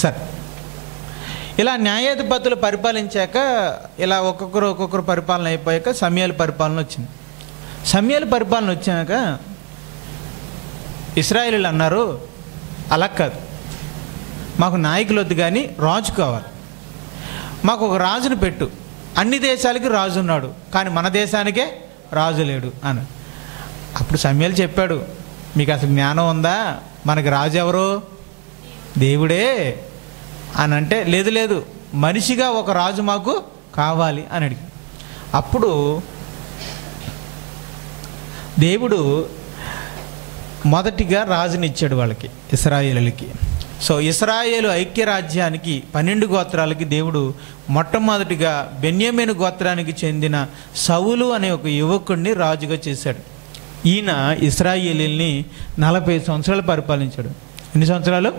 సరే, ఇలా న్యాయాధిపతులు పరిపాలించాక ఇలా ఒక్కొక్కరు పరిపాలన అయిపోయాక సమూయేలు పరిపాలన వచ్చింది. సమూయేలు పరిపాలన వచ్చాక ఇశ్రాయేలీయులు అన్నారు, అలా కాదు, మాకు నాయకులు వద్దు కానీ రాజు కావాలి, మాకు ఒక రాజుని పెట్టు. అన్ని దేశాలకి రాజు ఉన్నాడు కానీ మన దేశానికే రాజు లేడు అని. అప్పుడు సమూయేలు చెప్పాడు, మీకు అసలు జ్ఞానం ఉందా, మనకి రాజు ఎవరు, దేవుడే అని అంటే, లేదు లేదు మనిషిగా ఒక రాజు మాకు కావాలి అని అడిగాడు. అప్పుడు దేవుడు మొదటిగా రాజునిచ్చాడు వాళ్ళకి, ఇశ్రాయేలులకి. సో ఇశ్రాయేలు ఐక్యరాజ్యానికి 12 గోత్రాలకి దేవుడు మొట్టమొదటిగా బెన్యామీను గోత్రానికి చెందిన సౌలు అనే ఒక యువకుడిని రాజుగా చేశాడు. ఈయన ఇశ్రాయేలీల్ని 40 సంవత్సరాలు పరిపాలించాడు. ఎన్ని సంవత్సరాలు?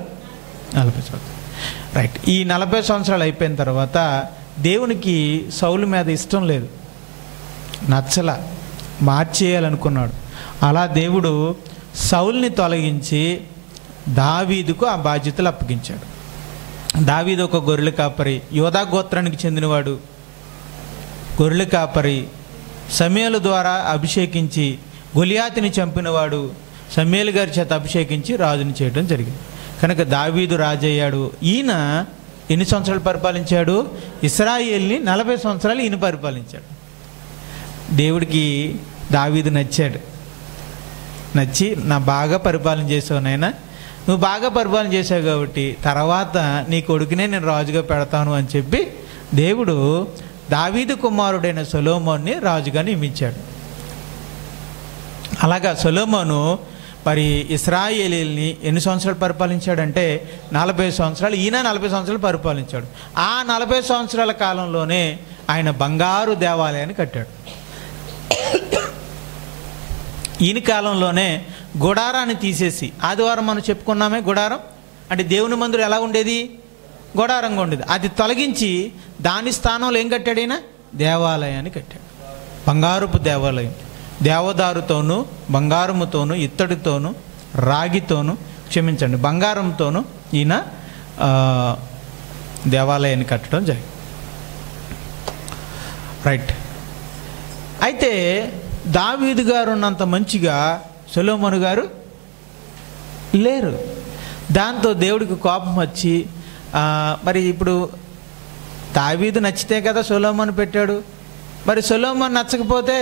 40 సంవత్సరాలు. రైట్. ఈ 40 సంవత్సరాలు అయిపోయిన తర్వాత దేవునికి సౌలు మీద ఇష్టం లేదు, నచ్చల, మార్చేయాలనుకున్నాడు. అలా దేవుడు సౌలుని తొలగించి దావీదుకు ఆ బాధ్యతలు అప్పగించాడు. దావీదు ఒక గొర్రెల కాపరి, యోధా గోత్రానికి చెందినవాడు, గొర్రెల కాపరి, సమూయేలు ద్వారా అభిషేకించి గొలియాతుని చంపినవాడు, సమూయేలు గారి చేత అభిషేకించి రాజుని చేయడం జరిగింది. కనుక దావీదు రాజయ్యాడు. ఈయన ఎన్ని సంవత్సరాలు పరిపాలించాడు? ఇశ్రాయేల్ని 40 సంవత్సరాలు ఈయన పరిపాలించాడు. దేవుడికి దావీదు నచ్చాడు. నచ్చి, నా బాగా పరిపాలన చేసావు నాయనా, నువ్వు బాగా పరిపాలన చేసావు కాబట్టి తర్వాత నీ కొడుకునే నేను రాజుగా పెడతాను అని చెప్పి దేవుడు దావీదు కుమారుడైన సొలొమోన్ని రాజుగా నియమించాడు. అలాగా సొలొమోను మరి ఇశ్రాయేలీల్ని ఎన్ని సంవత్సరాలు పరిపాలించాడంటే 40 సంవత్సరాలు. ఈయన 40 సంవత్సరాలు పరిపాలించాడు. ఆ 40 సంవత్సరాల కాలంలోనే ఆయన బంగారు దేవాలయాన్ని కట్టాడు. ఈయన కాలంలోనే గుడారాన్ని తీసేసి, ఆదివారం మనం చెప్పుకున్నామే, గుడారం అంటే దేవుని మందిరం ఎలా ఉండేది? గుడారంగా ఉండేది. అది తొలగించి దాని స్థానంలో ఏం కట్టాడు? ఈయన దేవాలయాన్ని కట్టాడు. బంగారుపు దేవాలయం, దేవదారుతోనూ బంగారముతోనూ ఇత్తడితోనూ రాగితోనూ బంగారంతోనూ ఈయన దేవాలయాన్ని కట్టడం జరిగింది. రైట్. అయితే దావీదు గారు ఉన్నంత మంచిగా సొలొమోను గారు లేరు. దాంతో దేవుడికి కోపం వచ్చి, మరి ఇప్పుడు దావీదు నచ్చితే కదా సొలొమోను పెట్టాడు, మరి సొలొమోను నచ్చకపోతే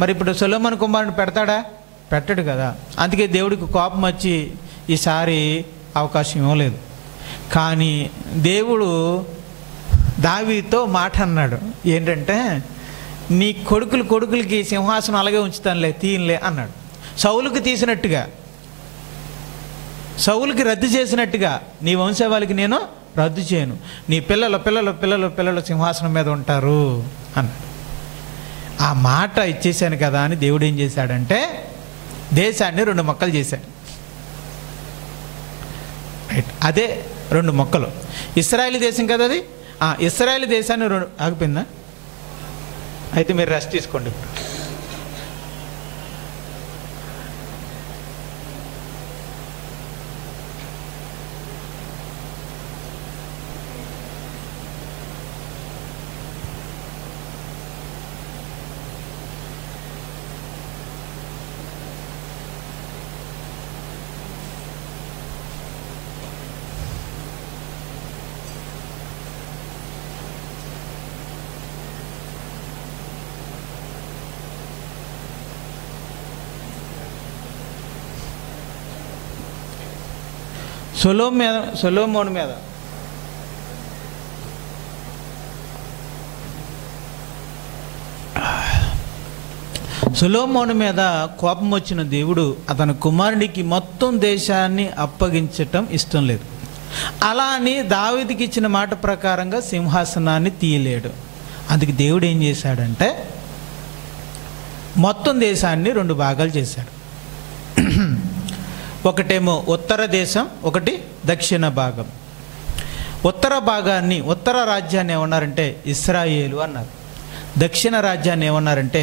మరి ఇప్పుడు సొలొమోను కుమారుని పెడతాడా? పెట్టడు కదా. అందుకే దేవుడికి కోపం వచ్చి ఈసారి అవకాశం ఇవ్వలేదు. కానీ దేవుడు దావీదుతో మాట అన్నాడు, ఏంటంటే నీ కొడుకులకి సింహాసనం అలాగే ఉంచుతానులే, తీయనులే అన్నాడు. సౌలుకి తీసినట్టుగా, సౌలుకి రద్దు చేసినట్టుగా నీ వంశవాళికి నేను రద్దు చేయను, నీ పిల్లలు సింహాసనం మీద ఉంటారు అన్నాడు. ఆ మాట ఇచ్చేసాను కదా అని దేవుడు ఏం చేశాడంటే దేశాన్ని 2 మొక్కలు చేశాడు. రైట్. అదే 2 మొక్కలు. ఇశ్రాయేలు దేశం కదా అది. ఇశ్రాయేలు దేశాన్ని ఆగిపోయిందా? అయితే మీరు రెస్ట్ తీసుకోండి. సొలొమోను మీద కోపం వచ్చిన దేవుడు అతని కుమారుడికి మొత్తం దేశాన్ని అప్పగించటం ఇష్టం లేదు. అలా అని దావీదుకి ఇచ్చిన మాట ప్రకారంగా సింహాసనాన్ని తీయలేడు. అందుకు దేవుడు ఏం చేశాడంటే మొత్తం దేశాన్ని 2 భాగాలు చేశాడు. ఒకటేమో ఉత్తర దేశం, ఒకటి దక్షిణ భాగం. ఉత్తర రాజ్యాన్ని ఏమన్నారంటే ఇశ్రాయేలు అన్నారు. దక్షిణ రాజ్యాన్ని ఏమన్నారంటే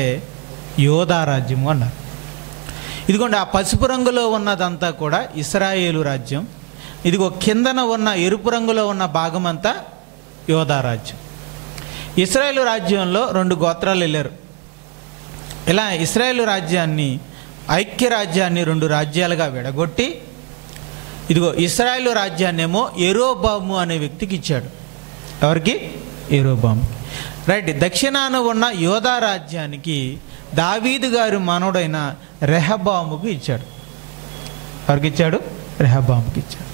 యోధా రాజ్యము అన్నారు. ఇదిగోండి, ఆ పసుపు రంగులో ఉన్నదంతా కూడా ఇశ్రాయేలు రాజ్యం. ఇదిగో కిందన ఉన్న ఎరుపు రంగులో ఉన్న భాగం అంతా యోధా రాజ్యం. ఇశ్రాయేలు రాజ్యంలో 2 గోత్రాలు వెళ్ళారు. ఇలా ఇశ్రాయేలు రాజ్యాన్ని, ఐక్యరాజ్యాన్ని 2 రాజ్యాలుగా విడగొట్టి ఇదిగో ఇశ్రాయేలు రాజ్యాన్ని ఏమో యెరోబాము అనే వ్యక్తికి ఇచ్చాడు. ఎవరికి? యెరోబాము. రైట్. దక్షిణాన ఉన్న యోధా రాజ్యానికి దావీదు గారి మనవడైన రెహబాముకు ఇచ్చాడు. ఎవరికి ఇచ్చాడు? రెహబాముకి ఇచ్చాడు.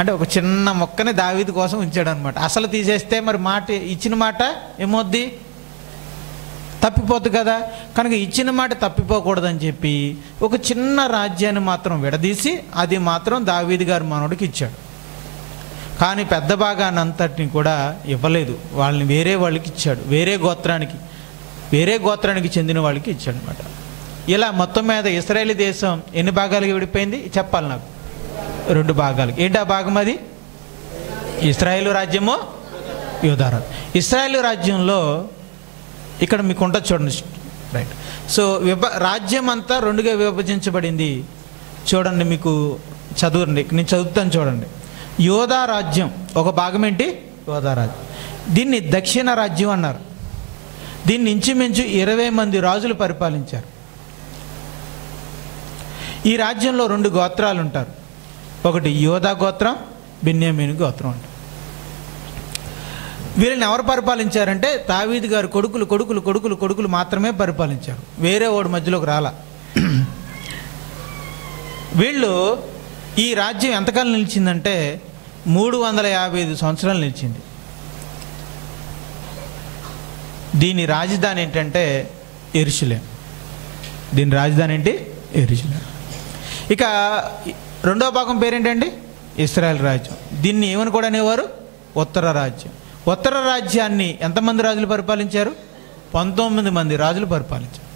అంటే ఒక చిన్న మొక్కని దావీదు కోసం ఉంచాడు అనమాట. అసలు తీసేస్తే మరి మాట, ఇచ్చిన మాట ఏమవుద్ది? తప్పిపోద్ది కదా. కనుక ఇచ్చిన మాట తప్పిపోకూడదని చెప్పి ఒక చిన్న రాజ్యాన్ని మాత్రం విడదీసి అది మాత్రం దావీదు గారి మనవడికి ఇచ్చాడు. కానీ పెద్ద భాగాన్ని అంతటిని కూడా ఇవ్వలేదు. వాళ్ళని వేరే వాళ్ళకి ఇచ్చాడు. వేరే గోత్రానికి చెందిన వాళ్ళకి ఇచ్చాడు అనమాట. ఇలా మొత్తం మీద ఇశ్రాయేలు దేశం ఎన్ని భాగాలుగా విడిపోయింది చెప్పాలి నాకు? 2 భాగాలకి. ఏంటి ఆ భాగం? అది ఇశ్రాయేలు రాజ్యము, యూదా రాజ్యం. ఇశ్రాయేలు రాజ్యంలో ఇక్కడ మీకు ఉంటుంది చూడండి. రైట్. సో రాజ్యం అంతా 2గా విభజించబడింది. చూడండి, మీకు చదవండి, నేను చదువుతాను చూడండి. యోధా రాజ్యం ఒక భాగం ఏంటి? యోధా రాజ్యం. దీన్ని దక్షిణ రాజ్యం అన్నారు. దీన్ని ఇంచుమించు 20 మంది రాజులు పరిపాలించారు. ఈ రాజ్యంలో 2 గోత్రాలు ఉంటారు. ఒకటి యోధా గోత్రం, బెన్యామీను గోత్రం అంటారు. వీళ్ళని ఎవరు పరిపాలించారంటే దావీదు గారు కొడుకులు మాత్రమే పరిపాలించారు. వేరే వాడు మధ్యలోకి రాలా. వీళ్ళు ఈ రాజ్యం ఎంతకాలం నిలిచిందంటే 355 సంవత్సరాలు నిలిచింది. దీని రాజధాని ఏంటంటే యెరూషలేం. దీని రాజధాని ఏంటి? యెరూషలేం. ఇక రెండో భాగం పేరేంటండి? ఇశ్రాయేల్ రాజ్యం. దీన్ని ఏమని కూడా అనేవారు? ఉత్తర రాజ్యం. ఉత్తర రాజ్యాన్ని ఎంతమంది రాజులు పరిపాలించారు? 19 మంది రాజులు పరిపాలించారు.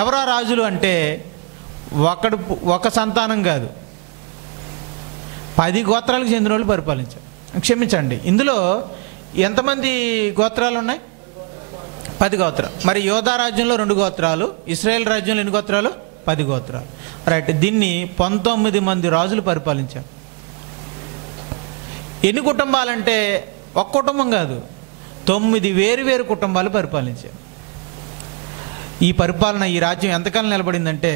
ఎవరా రాజులు అంటే ఒక సంతానం కాదు, 10 గోత్రాలకు చెందిన వాళ్ళు పరిపాలించారు. క్షమించండి, ఇందులో ఎంతమంది గోత్రాలు ఉన్నాయి? 10 గోత్రాలు. మరి యోధా రాజ్యంలో 2 గోత్రాలు, ఇశ్రాయేల్ రాజ్యంలో ఎన్ని గోత్రాలు? 10 గోత్రాలు. రైట్. దీన్ని 19 మంది రాజులు పరిపాలించారు. ఎన్ని కుటుంబాలంటే ఒక్క కుటుంబం కాదు, 9 వేరు కుటుంబాలు పరిపాలించారు. ఈ పరిపాలన, ఈ రాజ్యం ఎంతకాలం నిలబడిందంటే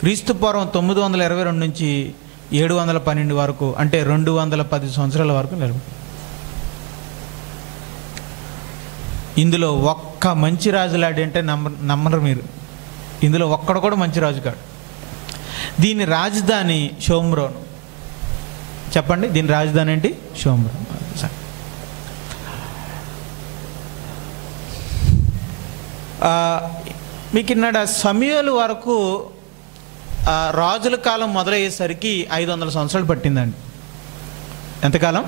క్రీస్తు పూర్వం 922 నుంచి 712 వరకు, అంటే 210 సంవత్సరాల వరకు నిలబడింది. ఇందులో ఒక్క మంచి రాజులాడి అంటే నమ్మరు మీరు. ఇందులో ఒక్కడు కూడా మంచి రాజు కాడు. దీని రాజధాని షోమ్రోను. చెప్పండి, దీని రాజధాని ఏంటి? షోమ్రోను. మీకు ఇన్నాడ సమూయేలు వరకు రాజుల కాలం మొదలయ్యేసరికి 500 సంవత్సరాలు పట్టిందండి. ఎంతకాలం?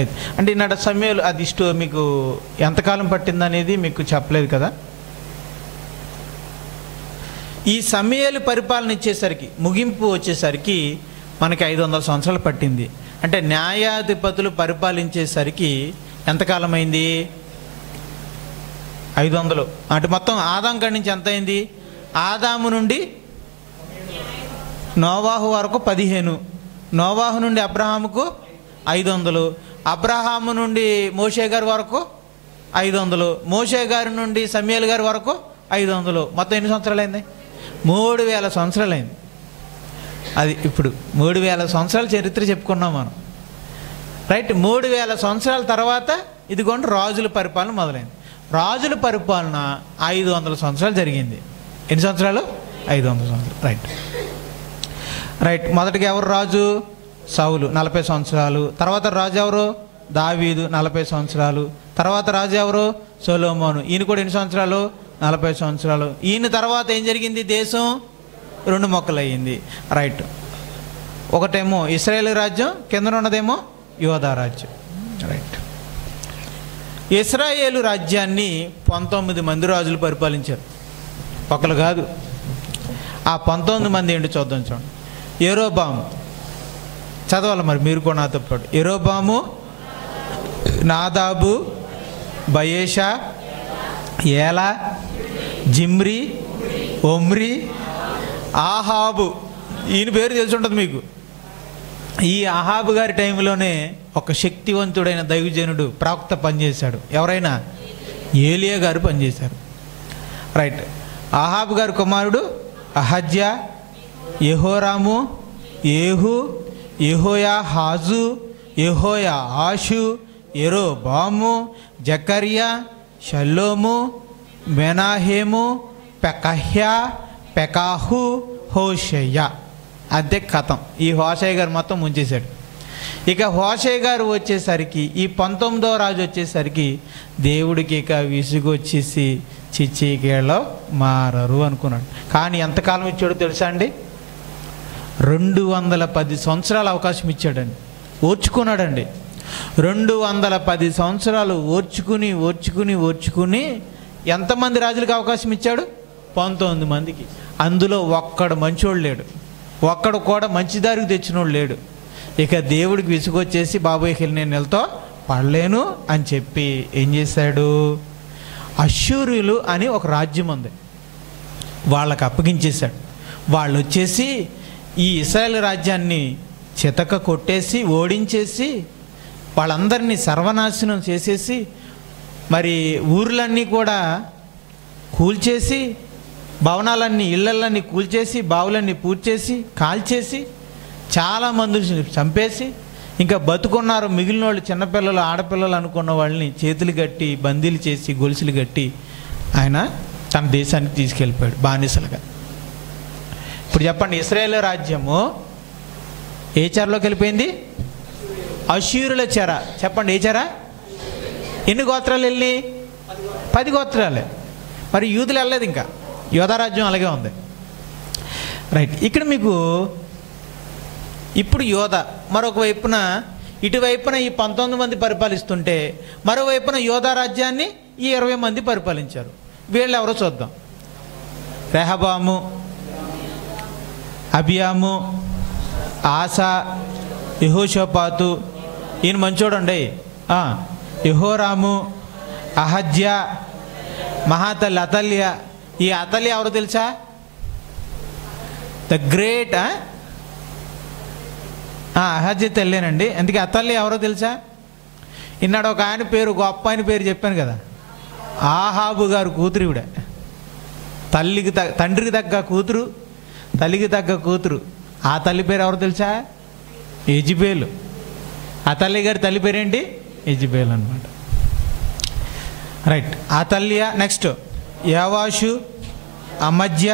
5. అంటే ఇన్నాడ సమూయేలు అది మీకు ఎంతకాలం పట్టిందనేది మీకు చెప్పలేదు కదా. ఈ సమూయేలు పరిపాలన ఇచ్చేసరికి, ముగింపు వచ్చేసరికి మనకి 500 సంవత్సరాలు పట్టింది. అంటే న్యాయాధిపతులు పరిపాలించేసరికి ఎంతకాలం అయింది? 500. అంటే మొత్తం ఆదాం కాడి నుంచి ఎంత అయింది? ఆదాము నుండి నోవాహు వరకు 15, నోవాహు నుండి అబ్రహాముకు 500, అబ్రహాము నుండి మోషే గారి వరకు 500, మోషే గారి నుండి సమూయేలు గారి వరకు 500. మొత్తం ఎన్ని సంవత్సరాలు అయింది? 3000 సంవత్సరాలు అయింది. అది ఇప్పుడు 3000 సంవత్సరాల చరిత్ర చెప్పుకున్నాం మనం. రైట్. 3000 సంవత్సరాల తర్వాత ఇదిగోండి రాజుల పరిపాలన మొదలైంది. రాజుల పరిపాలన 500 సంవత్సరాలు జరిగింది. ఎన్ని సంవత్సరాలు? 500 సంవత్సరాలు. రైట్. మొదటిగా ఎవరు రాజు? సౌలు 40 సంవత్సరాలు. తర్వాత రాజు ఎవరు? దావీదు 40 సంవత్సరాలు. తర్వాత రాజు ఎవరు? సొలొమోను. ఈయన కూడా ఎన్ని సంవత్సరాలు? 40 సంవత్సరాలు. ఈయన తర్వాత ఏం జరిగింది? దేశం 2 ముక్కలు అయ్యింది. రైట్. ఒకటేమో ఇశ్రాయేలు రాజ్యం, కింద ఉన్నదేమో యోధా రాజ్యం. రైట్. ఇశ్రాయేలు రాజ్యాన్ని 19 మంది రాజులు పరిపాలించారు. ఒకరు కాదు. ఆ 19 మంది ఏంటి చూద్దాం. చూడండి. యెరోబాము. చదవాలి మరి మీరు కూడా నాతో పాటు. యెరోబాము, నాదాబు, బయేషా, ఏలా, జిమ్రి, ఒమ్రి, ఆహాబు. ఈయన పేరు తెలిసి ఉంటుంది మీకు. ఈ అహాబు గారి టైంలోనే ఒక శక్తివంతుడైన దైవజనుడు ప్రవక్త పనిచేశాడు. ఎవరైనా? ఏలియా గారు పనిచేశారు. రైట్. అహాబు గారి కుమారుడు అహజ్యా, యెహోరాము, ఏహు, యెహోయాహాజు, యెహోయాషు, యెరోబాము, జకర్యా, షల్లోము, మెనాహేము, పెకహ్యా, పెకాహు, హోషయ్య. అదే కథం. ఈ హోషయ్య గారు మొత్తం ముంచేశాడు. ఇక హోషయ్య గారు వచ్చేసరికి, ఈ 19వ రాజు వచ్చేసరికి దేవుడికి ఇక విసుగొచ్చేసి చిచ్చికేళ్ళలో మారరు అనుకున్నాడు. కానీ ఎంతకాలం ఇచ్చాడో తెలుసా అండి? 210 సంవత్సరాలు అవకాశం ఇచ్చాడండి. ఓర్చుకున్నాడండి. 210 సంవత్సరాలు ఓర్చుకుని ఎంతమంది రాజులకు అవకాశం ఇచ్చాడు? 19 మందికి. అందులో ఒక్కడు మంచోడు లేడు, ఒక్కడు కూడా మంచి దారికి తెచ్చినోడు లేడు. ఇక దేవుడికి విసుగొచ్చేసి, బాబోయ్ నేను నెలతో పడలేను అని చెప్పి ఏం చేశాడు? అష్షూరులు అని ఒక రాజ్యం ఉంది, వాళ్ళకి అప్పగించేశాడు. వాళ్ళు వచ్చేసి ఈ ఇశ్రాయేలు రాజ్యాన్ని చితక కొట్టేసి, ఓడించేసి, వాళ్ళందరినీ సర్వనాశనం చేసేసి, మరి ఊర్లన్నీ కూడా కూల్చేసి, భవనాలన్నీ, ఇళ్ళన్నీ కూల్చేసి, బావులన్నీ పూడ్చేసి, కాల్చేసి, చాలామందిని చంపేసి, ఇంకా బతుకున్నారు మిగిలిన వాళ్ళు చిన్నపిల్లలు, ఆడపిల్లలు అనుకున్న వాళ్ళని చేతులు కట్టి, బందీలు చేసి, గొలుసులు కట్టి ఆయన తన దేశానికి తీసుకెళ్ళిపోయాడు బానిసలుగా. ఇప్పుడు చెప్పండి, ఇశ్రాయేలు రాజ్యము ఏ చెరలోకి వెళ్ళిపోయింది? అష్షూరుల చెర. చెప్పండి, ఏ చెర? ఎన్ని గోత్రాలు వెళ్ళి? 10 గోత్రాలే. మరి యూదులు వెళ్ళలేదు. ఇంకా యోధా రాజ్యం అలాగే ఉంది. రైట్. ఇక్కడ మీకు ఇప్పుడు యోధ మరొక వైపున, ఇటువైపున ఈ 19 మంది పరిపాలిస్తుంటే, మరోవైపున యోధా రాజ్యాన్ని ఈ 20 మంది పరిపాలించారు. వీళ్ళు ఎవరో చూద్దాం. రెహబాము, అబియాము, ఆసా, యెహోషాపాతు, ఈయన మంచోడండి. యెహోరాము, అహజ్యా, మహాతల్లి అతల్య. ఈ అతల్య ఎవరో తెలుసా? The great. అహజ్య తెల్లేనండి. అందుకే అతల్య ఎవరో తెలుసా? ఇన్నాడు ఒక ఆయన పేరు, గొప్ప ఆయన పేరు చెప్పాను కదా, ఆహాబు గారు కూతురు. ఇవిడ తండ్రికి తగ్గ కూతురు, తల్లికి తగ్గ కూతురు. ఆ తల్లి పేరు ఎవరు తెలుసా? యెజబెలు. ఆ తల్లి గారి తల్లి పేరేంటి? యెజబెలు అనమాట. రైట్. ఆ తల్లి. నెక్స్ట్ యోవాషు, అమజ్య,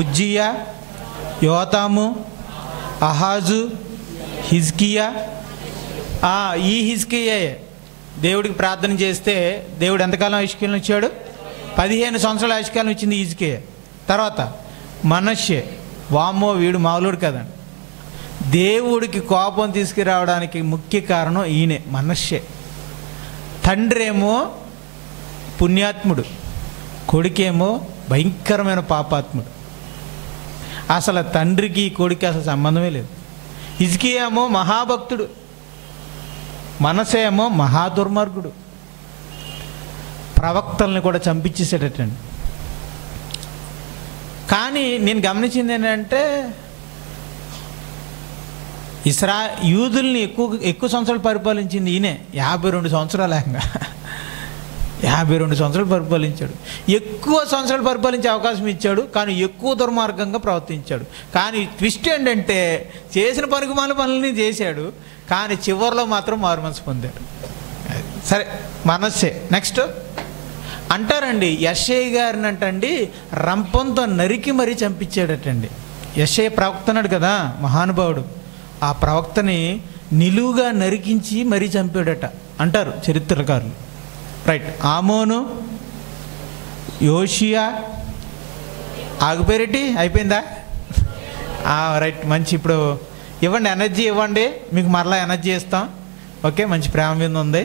ఉజ్జియా, యోతాము, అహాజు, హిజ్కియా. ఈ హిజ్కియా దేవుడికి ప్రార్థన చేస్తే దేవుడు ఎంతకాలం ఆయుష్కాలం ఇచ్చాడు? 15 సంవత్సరాల ఆయుష్కాలం ఇచ్చింది హిజ్కియా. తర్వాత మనష్షే. వామ్మో, వీడు మామూలుడు కదండి. దేవుడికి కోపం తీసుకురావడానికి ముఖ్య కారణం ఈయనే, మనష్షే. తండ్రి ఏమో పుణ్యాత్ముడు, కొడుకేమో భయంకరమైన పాపాత్ముడు. అసలు తండ్రికి కొడుకు అసలు సంబంధమే లేదు. హిజ్కియా ఏమో మహాభక్తుడు, మనస్సే ఏమో మహాదుర్మార్గుడు. ప్రవక్తల్ని కూడా చంపించేసేటట్టండి. కానీ నేను గమనించింది ఏంటంటే, యూదుల్ని ఎక్కువ సంవత్సరాలు పరిపాలించింది ఈయనే. 52 సంవత్సరాలు. ఏకంగా 52 సంవత్సరాలు పరిపాలించాడు. ఎక్కువ సంవత్సరాలు పరిపాలించే అవకాశం ఇచ్చాడు, కానీ ఎక్కువ దుర్మార్గంగా ప్రవర్తించాడు. కానీ ట్విస్ట్ ఏంటంటే, చేసిన పనికిమాల పనులని చేశాడు, కానీ చివరిలో మాత్రం మారుమనసు పొందాడు. సరే, మనస్సే. నెక్స్ట్ అంటారండి, యెషయా గారిని అంటండి రంపంతో నరికి మరీ చంపించాడటండి. యెషయా ప్రవక్తన్నాడు కదా, మహానుభావుడు. ఆ ప్రవక్తని నిలువుగా నరికించి మరీ చంపాడట అంటారు చరిత్రకారులు. రైట్. ఆమోను, యోషియా. ఆగిపోయేటి అయిపోయిందా? రైట్. మంచి. ఇప్పుడు ఇవ్వండి, ఎనర్జీ ఇవ్వండి, మీకు మరలా ఎనర్జీ ఇస్తాం. ఓకే, మంచి ప్రేమ మీద ఉంది.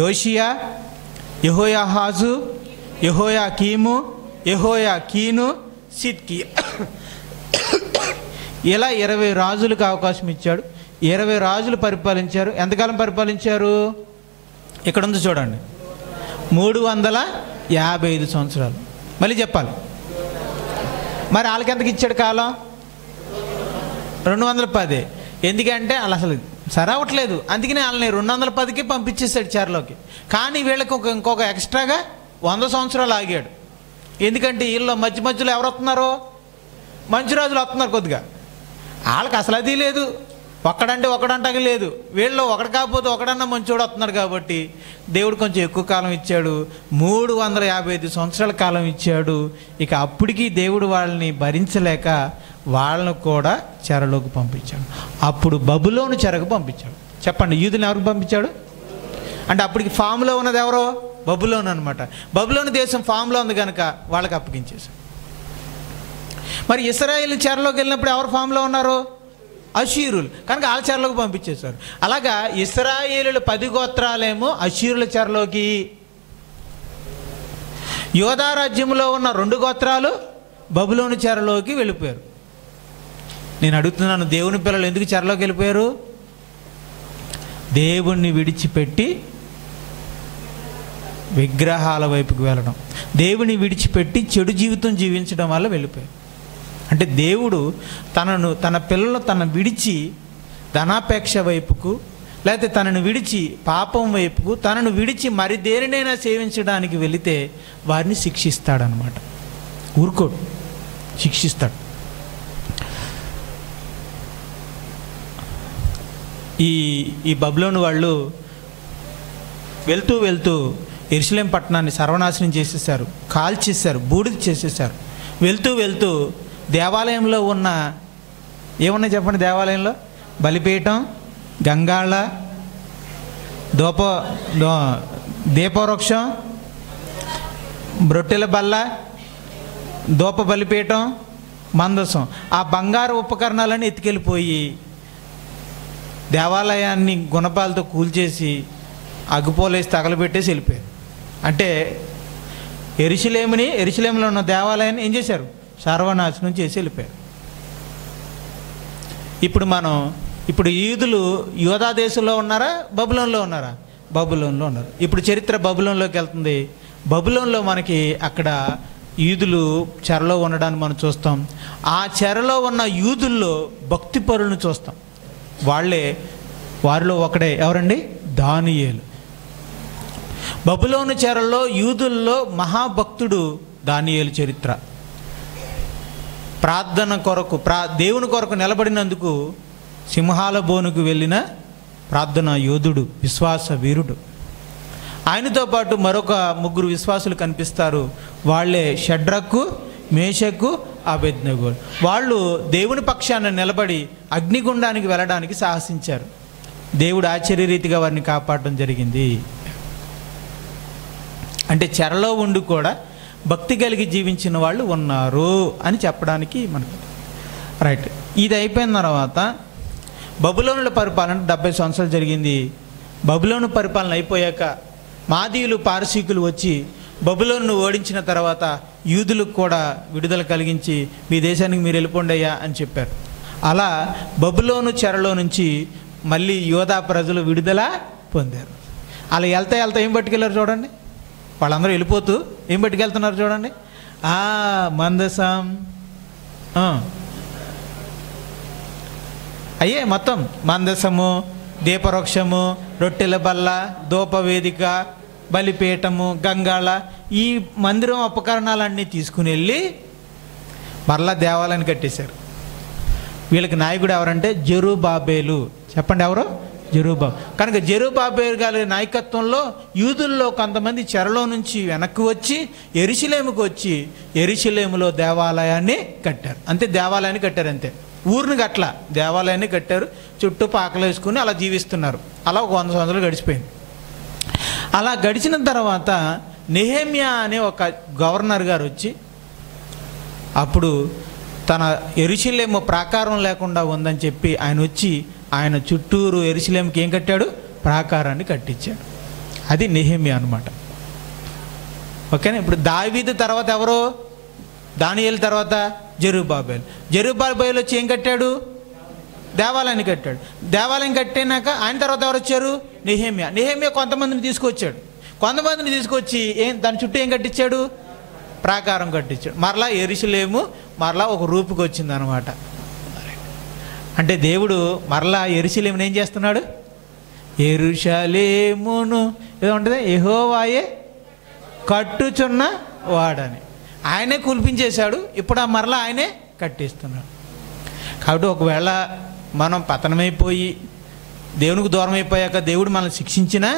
యోషియా, యెహోయాహాజు, యెహోయాకీము, యెహోయాకీను, సిద్కియా. ఇలా 20 రాజులకు అవకాశం ఇచ్చాడు. 20 రాజులు పరిపాలించారు. ఎంతకాలం పరిపాలించారు? ఇక్కడ ఉంది చూడండి, 355 సంవత్సరాలు. మళ్ళీ చెప్పాలి. మరి వాళ్ళకి ఎంతకి ఇచ్చాడు కాలం? 210. ఎందుకంటే వాళ్ళు అసలు సరవట్లేదు, అందుకని వాళ్ళని 210కి పంపించేశాడు చెరలోకి. కానీ వీళ్ళకి ఇంకొక ఎక్స్ట్రాగా 100 సంవత్సరాలు ఆగాడు. ఎందుకంటే వీళ్ళు మధ్యలో ఎవరు వస్తున్నారో మంచి రోజులు వస్తున్నారు కొద్దిగా. వాళ్ళకి అసలు అది లేదు, ఒకడంటే లేదు. వీళ్ళు ఒకడు కాకపోతే ఒకడన్నా మంచోడు వస్తున్నారు కాబట్టి దేవుడు కొంచెం ఎక్కువ కాలం ఇచ్చాడు, 355 సంవత్సరాల కాలం ఇచ్చాడు. ఇక అప్పటికి దేవుడు వాళ్ళని భరించలేక వాళ్ళను కూడా చెరలోకి పంపించాడు. అప్పుడు బబులోను చెరకు పంపించాడు. చెప్పండి, యూదులను ఎవరికి పంపించాడు అంటే అప్పటికి ఫామ్లో ఉన్నది ఎవరో బబులోను అనమాట. బబులోను దేశం ఫామ్లో ఉంది కనుక వాళ్ళకి అప్పగించేశాడు. మరి ఇశ్రాయేలు చెరలోకి వెళ్ళినప్పుడు ఎవరు ఫామ్లో ఉన్నారు? అషూరులు, కనుక వాళ్ళ చెరలోకి పంపించేశారు. అలాగా ఇశ్రాయేలుల 10 గోత్రాలేమో అషూరుల చెరలోకి, యోధా రాజ్యంలో ఉన్న 2 గోత్రాలు బబులోను చెరలోకి వెళ్ళిపోయారు. నేను అడుగుతున్నాను, దేవుని పిల్లలు ఎందుకు చెరలోకి వెళ్ళిపోయారు? దేవుణ్ణి విడిచిపెట్టి విగ్రహాల వైపుకి వెళ్ళడం, దేవుని విడిచిపెట్టి చెడు జీవితం జీవించడం వల్ల వెళ్ళిపోయారు. అంటే దేవుడు తన పిల్లలు తన విడిచి ధనాపేక్ష వైపుకు, లేకపోతే తనను విడిచి పాపం వైపుకు, తనను విడిచి మరి దేనినైనా సేవించడానికి వెళితే వారిని శిక్షిస్తాడనమాట. ఊరుకోడు, శిక్షిస్తాడు. ఈ బబులోను వాళ్ళు వెళ్తూ యెరూషలేము పట్టణాన్ని సర్వనాశనం చేసేసారు, కాల్చేశారు, బూడిద చేసేసారు. వెళ్తూ దేవాలయంలో ఉన్న ఏమున్నాయి చెప్పండి? దేవాలయంలో బలిపీఠం, గంగాళ, దీపవృక్షం, రొట్టెల బల్ల, దూప బలిపీఠం, మందసం, ఆ బంగారు ఉపకరణాలన్నీ ఎత్తుకెళ్ళిపోయి దేవాలయాన్ని గుణపాలతో కూల్చేసి అగ్గిపోలేసి తగలబెట్టేసి వెళ్ళిపోయారు. అంటే యెరూషలేములో ఉన్న దేవాలయాన్ని ఏం చేశారు? సర్వనాశనం చేసి వెళ్ళిపోయారు. ఇప్పుడు యూదులు యోధా దేశంలో ఉన్నారా, బబులోన్లో ఉన్నారా? బబులోన్లో ఉన్నారు. ఇప్పుడు చరిత్ర బబులోన్లోకి వెళ్తుంది. బబులోన్లో మనకి అక్కడ యూదులు చెరలో ఉండడాన్ని మనం చూస్తాం. ఆ చెరలో ఉన్న యూదుల్లో భక్తిపరులను చూస్తాం. వారిలో ఒకడే ఎవరండి? దానియేలు. బబులోను చెరలో యూదుల్లో మహాభక్తుడు దానియేలు చరిత్ర. ప్రార్థన కొరకు దేవుని కొరకు నిలబడినందుకు సింహాల బోనుకు వెళ్ళిన ప్రార్థన యోధుడు, విశ్వాస వీరుడు. ఆయనతో పాటు మరొక 3 విశ్వాసులు కనిపిస్తారు. వాళ్ళే షడ్రకు, మేషకు, అబేద్నెగో. వాళ్ళు దేవుని పక్షాన నిలబడి అగ్నిగుండానికి వెళ్ళడానికి సాహసించారు. దేవుడు ఆశ్చర్యరీతిగా వారిని కాపాడడం జరిగింది. అంటే చెరలో ఉండి కూడా భక్తి కలిగి జీవించిన వాళ్ళు ఉన్నారు అని చెప్పడానికి మనకు రైట్. ఇది అయిపోయిన తర్వాత బబులోనుల పరిపాలన 70 సంవత్సరాలు జరిగింది. బబులోను పరిపాలన అయిపోయాక మాదీయులు, పారసీకులు వచ్చి బబులోనును ఓడించిన తర్వాత యూదులకు కూడా విడుదల కలిగించి మీ దేశానికి మీరు వెళ్ళిపోండి అయ్యా అని చెప్పారు. అలా బబులోను చెరలో నుంచి మళ్ళీ యోధా ప్రజలు విడుదల పొందారు. అలా వెళ్తా ఏం పట్టుకెళ్ళారు చూడండి. వాళ్ళందరూ వెళ్ళిపోతూ ఏం పట్టుకెళ్తున్నారు చూడండి. మందసం, అయ్యే మొత్తం మందసము, దీపవృక్షము, రొట్టెల బల్ల, ధూపవేదిక, బలిపీఠము, గంగాళ, ఈ మందిరం ఉపకరణాలన్నీ తీసుకుని వెళ్ళి మరలా దేవాలయాన్ని కట్టేశారు. వీళ్ళకి నాయకుడు ఎవరంటే జెరుబ్బాబెలు. చెప్పండి, ఎవరు? జెరుబ్బాబెలు. కనుక జెరుబ్బాబెలు గారి నాయకత్వంలో యూదుల్లో కొంతమంది చెరలో నుంచి వెనక్కి వచ్చి యెరూషలేముకు వచ్చి యెరూషలేములో దేవాలయాన్ని కట్టారు. అంతే, దేవాలయాన్ని కట్టారు అంతే. ఊరిని గట్ల దేవాలయాన్ని కట్టారు. చుట్టూ పాకలు వేసుకుని అలా జీవిస్తున్నారు. అలా ఒక 100 సంవత్సరాలు గడిచిపోయింది. అలా గడిచిన తర్వాత నెహెమ్యా అనే ఒక గవర్నర్ గారు వచ్చి అప్పుడు తన యెరూషలేము ప్రాకారం లేకుండా ఉందని చెప్పి ఆయన వచ్చి ఆయన చుట్టూరు యెరూషలేముకి ఏం కట్టాడు? ప్రాకారాన్ని కట్టించాడు. అది నెహెమ్యా అనమాట. ఓకేనా. ఇప్పుడు దావీదు తర్వాత ఎవరు? దానియేలు తర్వాత జెరుబ్బాబెలు. జెరుబ్బాబెలు వచ్చి ఏం కట్టాడు? దేవాలయాన్ని కట్టాడు. దేవాలయం కట్టినాక ఆయన తర్వాత ఎవరు వచ్చారు? నెహెమ్యా. నెహెమ్యా కొంతమందిని తీసుకొచ్చాడు. కొంతమందిని తీసుకొచ్చి దాని చుట్టూ ఏం కట్టించాడు? ప్రాకారం కట్టించాడు. మరలా యెరూషలేము మరలా ఒక రూపుకి వచ్చింది అనమాట. అంటే దేవుడు మరలా యెరూషలేమును ఏం చేస్తున్నాడు? యెరూషలేమును ఏదో ఉంటుంది, యెహోవాయే కట్టుచున్న వాడని. ఆయనే కూల్పించేశాడు, ఇప్పుడు ఆ మరలా ఆయనే కట్టిస్తున్నాడు. కాబట్టి ఒకవేళ మనం పతనమైపోయి దేవునికి దూరం అయిపోయాక దేవుడు మనల్ని శిక్షించినా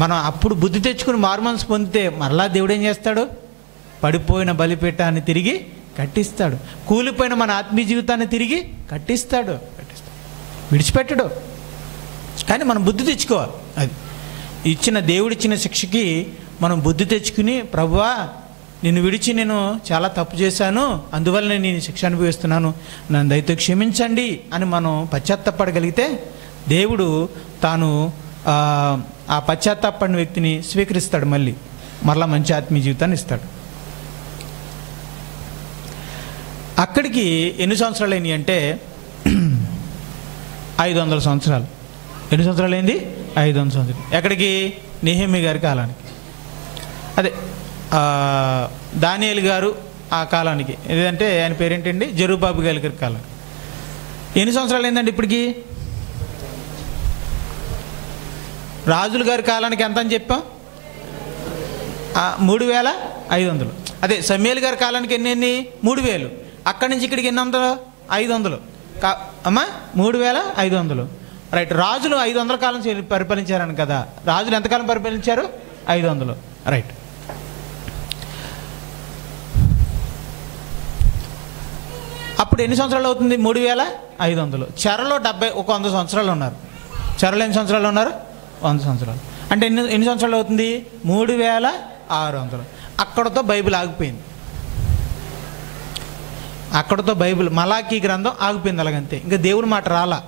మనం అప్పుడు బుద్ధి తెచ్చుకుని మారుమనసు పొందితే మరలా దేవుడు ఏం చేస్తాడు? పడిపోయిన బలిపీఠాన్ని తిరిగి కట్టిస్తాడు. కూలిపోయిన మన ఆత్మీయ జీవితాన్ని తిరిగి కట్టిస్తాడు. విడిచిపెట్టడు. కానీ మనం బుద్ధి తెచ్చుకోవాలి. అది దేవుడిచ్చిన శిక్షకి మనం బుద్ధి తెచ్చుకుని, ప్రభువా నిన్ను విడిచి నేను చాలా తప్పు చేశాను, అందువల్ల నేను శిక్ష అనుభవిస్తున్నాను, నన్ను దయతో క్షమించండి అని మనం పశ్చాత్తాపడగలిగితే దేవుడు తాను ఆ పశ్చాత్తాపడిన వ్యక్తిని స్వీకరిస్తాడు, మరలా మంచి ఆత్మీయ జీవితాన్ని ఇస్తాడు. అక్కడికి ఎన్ని సంవత్సరాలు అయినాయి అంటే 500 సంవత్సరాలు. ఎన్ని సంవత్సరాలు అయింది? 500 సంవత్సరాలు. ఎక్కడికి? నెహెమ్యా గారి కాలానికి. అదే దానియేలు గారు ఆ కాలానికి. ఏదంటే ఆయన పేరేంటండి? జెరుబ్బాబెలు గారి కాలానికి. ఎన్ని సంవత్సరాలు అయిందండి ఇప్పటికి? రాజుల గారి కాలానికి ఎంత అని చెప్పాం? 3500. అదే సమూయేలు గారి కాలానికి ఎన్ని? 3000. అక్కడి నుంచి ఇక్కడికి ఎన్ని వందలు? 500. అమ్మా 3500. రైట్. రాజులు 500 కాలం పరిపాలించారని కదా. రాజులు ఎంతకాలం పరిపాలించారు? 500. రైట్. అప్పుడు ఎన్ని సంవత్సరాలు అవుతుంది? 3500. చెరలో 100 సంవత్సరాలు ఉన్నారు. చెరలో ఎన్ని సంవత్సరాలు ఉన్నారు? 100 సంవత్సరాలు. అంటే ఎన్ని సంవత్సరాలు అవుతుంది? 3600. అక్కడతో బైబిల్ ఆగిపోయింది. అక్కడతో బైబిల్ మలాకీ గ్రంథం ఆగిపోయింది. అలాగంతే, ఇంకా దేవుడి మాట రాలా.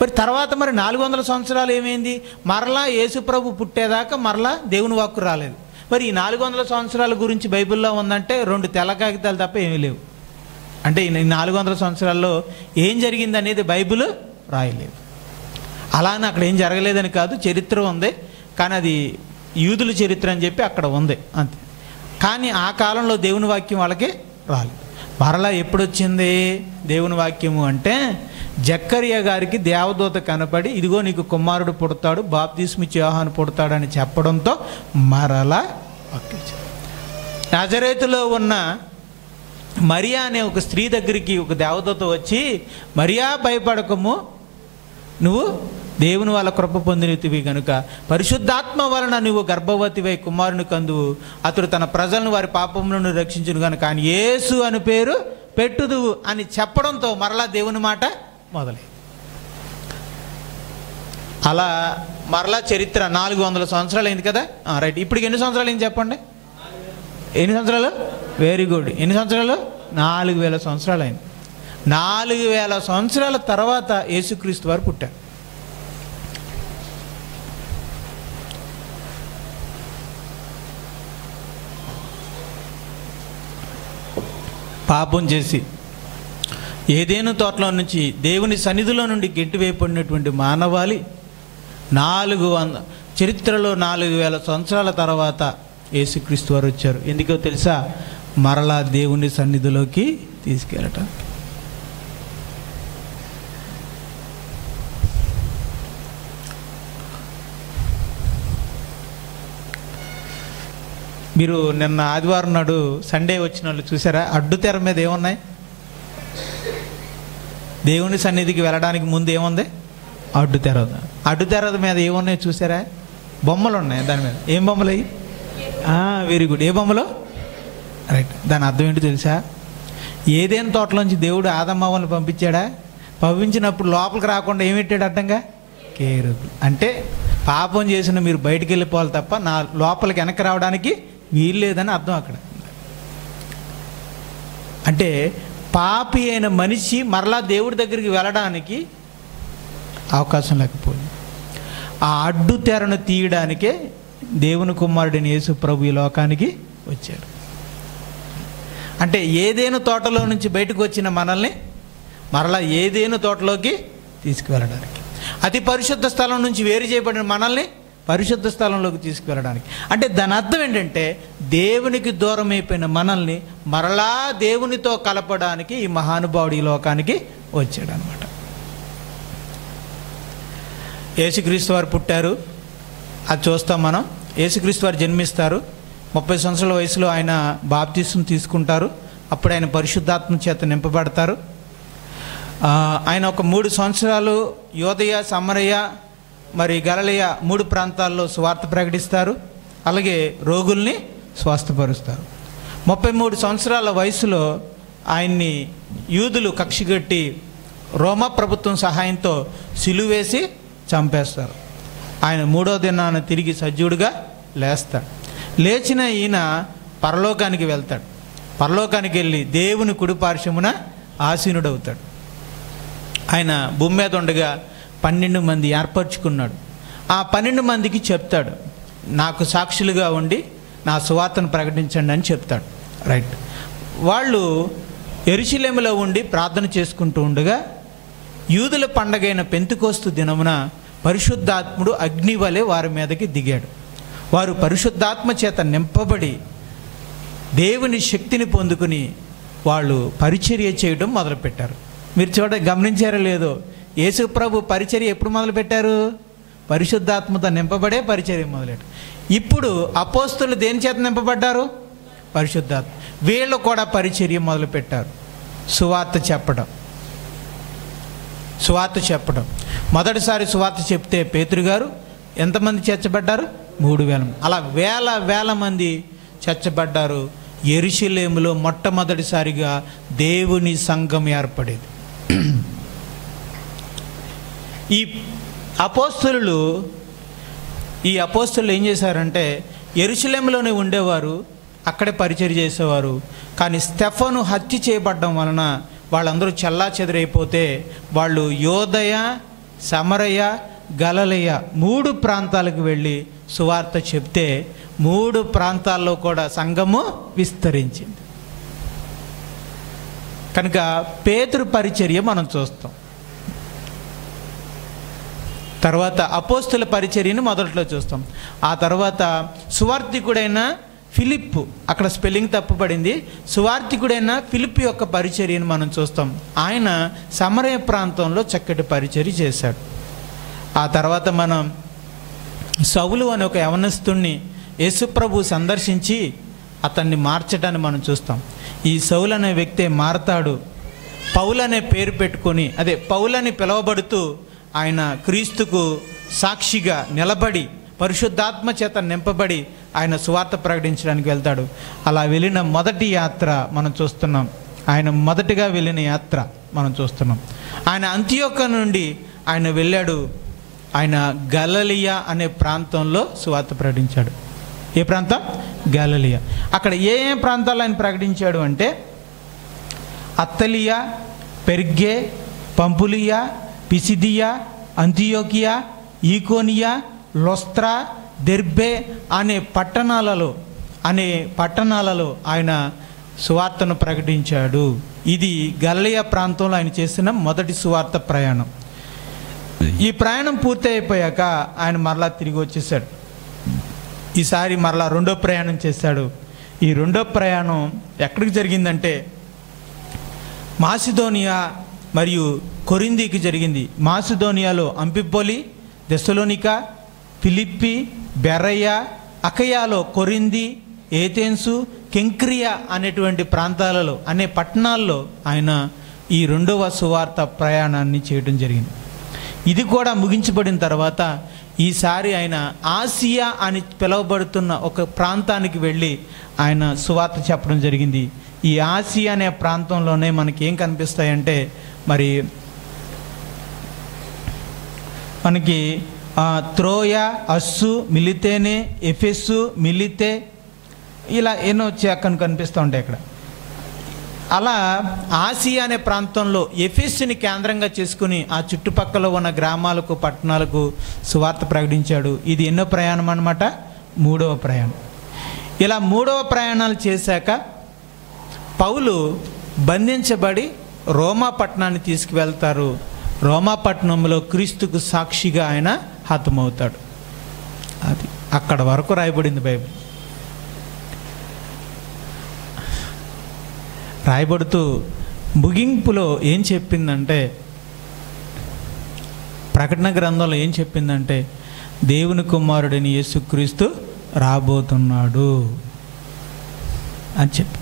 మరి తర్వాత 400 సంవత్సరాలు ఏమైంది? మరలా యేసుప్రభు పుట్టేదాకా మరలా దేవుని వాక్కు రాలేదు. మరి ఈ 400 సంవత్సరాల గురించి బైబిల్లో ఉందంటే 2 తెల్ల కాగితాలు తప్ప ఏమీ లేవు. అంటే ఈ 400 సంవత్సరాల్లో ఏం జరిగింది అనేది బైబిల్ రాయలేదు. అలానే అక్కడ ఏం జరగలేదని కాదు, చరిత్ర ఉంది, కానీ అది యూదుల చరిత్ర అని చెప్పి అక్కడ ఉంది అంతే. కానీ ఆ కాలంలో దేవుని వాక్యం వాళ్ళకి రాలేదు. మరలా ఎప్పుడు వచ్చింది దేవుని వాక్యము అంటే, జక్కరియా గారికి దేవదూత కనపడి ఇదిగో నీకు కుమారుడు పుడతాడు, బాప్తిస్మిచ్చి యోహాను పుడతాడని చెప్పడంతో మరలా నజరేతులో ఉన్న మరియా అనే ఒక స్త్రీ దగ్గరికి ఒక దేవదూత వచ్చి, మరియా భయపడకము, నువ్వు దేవుని వాళ్ళ కృప పొందినవి కనుక పరిశుద్ధాత్మ వలన నువ్వు గర్భవతివై కుమారుని కందువు, అతడు తన ప్రజలను వారి పాపములను రక్షించును కనుక ఆయన యేసు అని పేరు పెట్టుదువు అని చెప్పడంతో మరలా దేవుని మాట మొదలై. అలా మరలా చరిత్ర 400 సంవత్సరాలు అయింది కదా. రైట్. ఇప్పటికి ఎన్ని సంవత్సరాలు అయింది చెప్పండి? ఎన్ని సంవత్సరాలు? Very good. ఎన్ని సంవత్సరాలు? 4000 సంవత్సరాలు అయింది. 4000 సంవత్సరాల తర్వాత యేసుక్రీస్తు వారు పుట్టారు. పాపం చేసి ఏదేను తోటలో నుంచి దేవుని సన్నిధిలో నుండి గెంటివేయబడినటువంటి మానవాళి 400 చరిత్రలో 4000 సంవత్సరాల తర్వాత యేసుక్రీస్తు వారు వచ్చారు. ఎందుకో తెలుసా? మరలా దేవుని సన్నిధిలోకి తీసుకెళ్ళటం. మీరు నిన్న ఆదివారం నాడు సండే వచ్చిన వాళ్ళు చూసారా? అడ్డు తెర మీద ఏమున్నాయి? దేవుని సన్నిధికి వెళ్ళడానికి ముందు ఏముంది? అడ్డు తెర. అడ్డు తెర మీద ఏమున్నాయి చూసారా? బొమ్మలు ఉన్నాయి. దాని మీద ఏం బొమ్మలు అయ్యి? Very good. ఏ బొమ్మలు? రైట్. దాని అర్థం ఏంటి తెలుసా? ఏదేని తోటలోంచి దేవుడు ఆదమ్మవ్వని పంపించాడా? పంపించినప్పుడు లోపలికి రాకుండా ఏం పెట్టాడు అడ్డంగా? కేరుకులు. అంటే పాపం చేసిన మీరు బయటికి వెళ్ళిపోవాలి తప్ప నా లోపలికి వెనక్కి రావడానికి వీలు లేదని అర్థం అక్కడ. అంటే పాపి అయిన మనిషి మరలా దేవుడి దగ్గరికి వెళ్ళడానికి అవకాశం లేకపోయింది. ఆ అడ్డు తెరను తీయడానికే దేవుని కుమారుడిని యేసు ప్రభు ఈ లోకానికి వచ్చాడు. అంటే ఏదేను తోటలో నుంచి బయటకు వచ్చిన మనల్ని మరలా ఏదేను తోటలోకి తీసుకువెళ్ళడానికి, అతి పరిశుద్ధ స్థలం నుంచి వేరు చేయబడిన మనల్ని పరిశుద్ధ స్థలంలోకి తీసుకువెళ్ళడానికి. అంటే దాని అర్థం ఏంటంటే దేవునికి దూరం అయిపోయిన మనల్ని మరలా దేవునితో కలపడానికి ఈ మహానుభావుడు ఈ లోకానికి వచ్చాడు అనమాట. యేసుక్రీస్తు వారు పుట్టారు, అది చూస్తాం మనం. యేసుక్రీస్తు వారు జన్మిస్తారు, 30 సంవత్సరాల వయసులో ఆయన బాప్తిస్మం తీసుకుంటారు. అప్పుడు ఆయన పరిశుద్ధాత్మ చేత నింపబడతారు. ఆయన ఒక 3 సంవత్సరాలు యోదయ, సమరయ, మరి గలిలయ 3 ప్రాంతాల్లో సువార్త ప్రకటిస్తారు. అలాగే రోగుల్ని స్వస్థపరుస్తారు. 33 సంవత్సరాల వయసులో ఆయన్ని యూదులు కక్షగట్టి రోమా ప్రభుత్వం సహాయంతో సిలువేసి చంపేస్తారు. ఆయన 3వ దినాన తిరిగి సజీవుడిగా లేస్తాడు. లేచిన ఈయన పరలోకానికి వెళ్తాడు. పరలోకానికి వెళ్ళి దేవుని కుడిపార్శ్వమున ఆసీనుడవుతాడు. ఆయన భూమి మీద ఉండగా 12 మంది ఏర్పరచుకున్నాడు. ఆ 12 మందికి చెప్తాడు, నాకు సాక్షులుగా ఉండి నా సువార్తను ప్రకటించండి అని చెప్తాడు. రైట్. వాళ్ళు యెరూషలేములో ఉండి ప్రార్థన చేసుకుంటూ ఉండగా యూదుల పండగైన పెంతెకోస్తు దినమున పరిశుద్ధాత్ముడు అగ్ని వలె వారి మీదకి దిగాడు. వారు పరిశుద్ధాత్మ చేత నింపబడి దేవుని శక్తిని పొందుకుని వాళ్ళు పరిచర్య చేయడం మొదలుపెట్టారు. మీరు గమనించారో లేదో, యేసు ప్రభు పరిచర్య ఎప్పుడు మొదలుపెట్టారు? పరిశుద్ధాత్మతో నింపబడే పరిచర్య మొదలెట్టారు. ఇప్పుడు అపోస్తలులు దేని చేత నింపబడ్డారు? పరిశుద్ధాత్మ. వీళ్ళు కూడా పరిచర్య మొదలుపెట్టారు. సువార్త చెప్పడం. మొదటిసారి సువార్త చెప్తే పేతురు గారు ఎంతమంది చేర్చబడ్డారు? 3000. అలా వేల మంది చేర్చబడ్డారు. యెరూషలేములో మొట్టమొదటిసారిగా దేవుని సంఘం ఏర్పడేది. ఈ అపోస్తలులు ఏం చేశారంటే యెరూషలేములోనే ఉండేవారు, అక్కడే పరిచర్య చేసేవారు. కానీ స్టెఫను హత్య చేయబడడం వలన వాళ్ళందరూ చెల్లాచెదరైపోతే వాళ్ళు యోదయ, సమరయ, గలిలయ 3 ప్రాంతాలకు వెళ్ళి సువార్త చెప్తే 3 ప్రాంతాల్లో కూడా సంఘము విస్తరించింది. కనుక పేతురు పరిచర్య మనం చూస్తాం. తర్వాత అపోస్తుల పరిచర్యను మొదట్లో చూస్తాం. ఆ తర్వాత సువార్తికుడైన ఫిలిప్పు, అక్కడ స్పెల్లింగ్ తప్పుపడింది, సువార్తికుడైన ఫిలిప్ యొక్క పరిచర్యను మనం చూస్తాం. ఆయన సమరయ ప్రాంతంలో చక్కటి పరిచర్య చేశాడు. ఆ తర్వాత మనం సౌలు అనే ఒక యవనస్తుణ్ణి యేసుప్రభు సందర్శించి అతన్ని మార్చడాన్ని మనం చూస్తాం. ఈ సౌలు అనే వ్యక్తే మారతాడు. పౌలు అనే పేరు పెట్టుకొని, అదే పౌలని పిలువబడుతూ ఆయన క్రీస్తుకు సాక్షిగా నిలబడి పరిశుద్ధాత్మ చేత నింపబడి ఆయన సువార్త ప్రకటించడానికి వెళ్తాడు. అలా వెళ్ళిన మొదటి యాత్ర మనం చూస్తున్నాం. ఆయన మొదటిగా వెళ్ళిన యాత్ర మనం చూస్తున్నాం. ఆయన అంతియోక నుండి ఆయన వెళ్ళాడు. ఆయన గలిలయ అనే ప్రాంతంలో సువార్త ప్రకటించాడు. ఏ ప్రాంతం? గలిలయ. అక్కడ ఏ ప్రాంతాల్లో ఆయన ప్రకటించాడు అంటే అత్తలియా, పెర్గే, పంపులియా, పిసిదియా, అంతియోకియా, ఈకోనియా, లొస్త్రా, దెర్బే అనే పట్టణాలలో ఆయన సువార్తను ప్రకటించాడు. ఇది గలిలయ ప్రాంతంలో ఆయన చేసిన మొదటి సువార్త ప్రయాణం. ఈ ప్రయాణం పూర్తి అయిపోయాక ఆయన మరలా తిరిగి వచ్చేసాడు. ఈసారి మరలా 2వ ప్రయాణం చేశాడు. ఈ 2వ ప్రయాణం ఎక్కడికి జరిగిందంటే మాసిదోనియా మరియు కొరింథీకి జరిగింది. మాసిదోనియాలో అంఫిపొలి, థెస్సలోనికా, ఫిలిప్పి, బెరయ, అకయాలో కొరింథీ, ఏథెన్సు, కెంక్రియా అనేటువంటి ప్రాంతాలలో అనే పట్టణాల్లో ఆయన ఈ 2వ సువార్త ప్రయాణాన్ని చేయడం జరిగింది. ఇది కూడా ముగించబడిన తర్వాత ఈసారి ఆయన ఆసియా అని పిలువబడుతున్న ఒక ప్రాంతానికి వెళ్ళి ఆయన సువార్త చెప్పడం జరిగింది. ఈ ఆసియా అనే ప్రాంతంలోనే మనకి ఏం కనిపిస్తాయంటే మనకి త్రోయ, అస్సు, మిలితేనే, ఎఫెస్సు, మిలితే, ఇలా ఎన్నో అక్కడ కనిపిస్తూ ఉంటాయి. అక్కడ అలా ఆసియా అనే ప్రాంతంలో ఎఫెస్సుని కేంద్రంగా చేసుకుని ఆ చుట్టుపక్కల ఉన్న గ్రామాలకు, పట్టణాలకు సువార్త ప్రకటించాడు. ఇది ఎన్నో ప్రయాణం అన్నమాట? 3వ ప్రయాణం. ఇలా 3వ ప్రయాణాలు చేశాక పౌలు బంధించబడి రోమా పట్టణాన్ని తీసుకువెళ్తారు. రోమా పట్టణంలో క్రీస్తుకు సాక్షిగా ఆయన హతమవుతాడు. అది అక్కడ వరకు రాయబడింది బైబిల్. రాయబడుతూ ముగింపులో ఏం చెప్పిందంటే, ప్రకటన గ్రంథంలో ఏం చెప్పిందంటే, దేవుని కుమారుడిని యేసుక్రీస్తు రాబోతున్నాడు అని చెప్పి,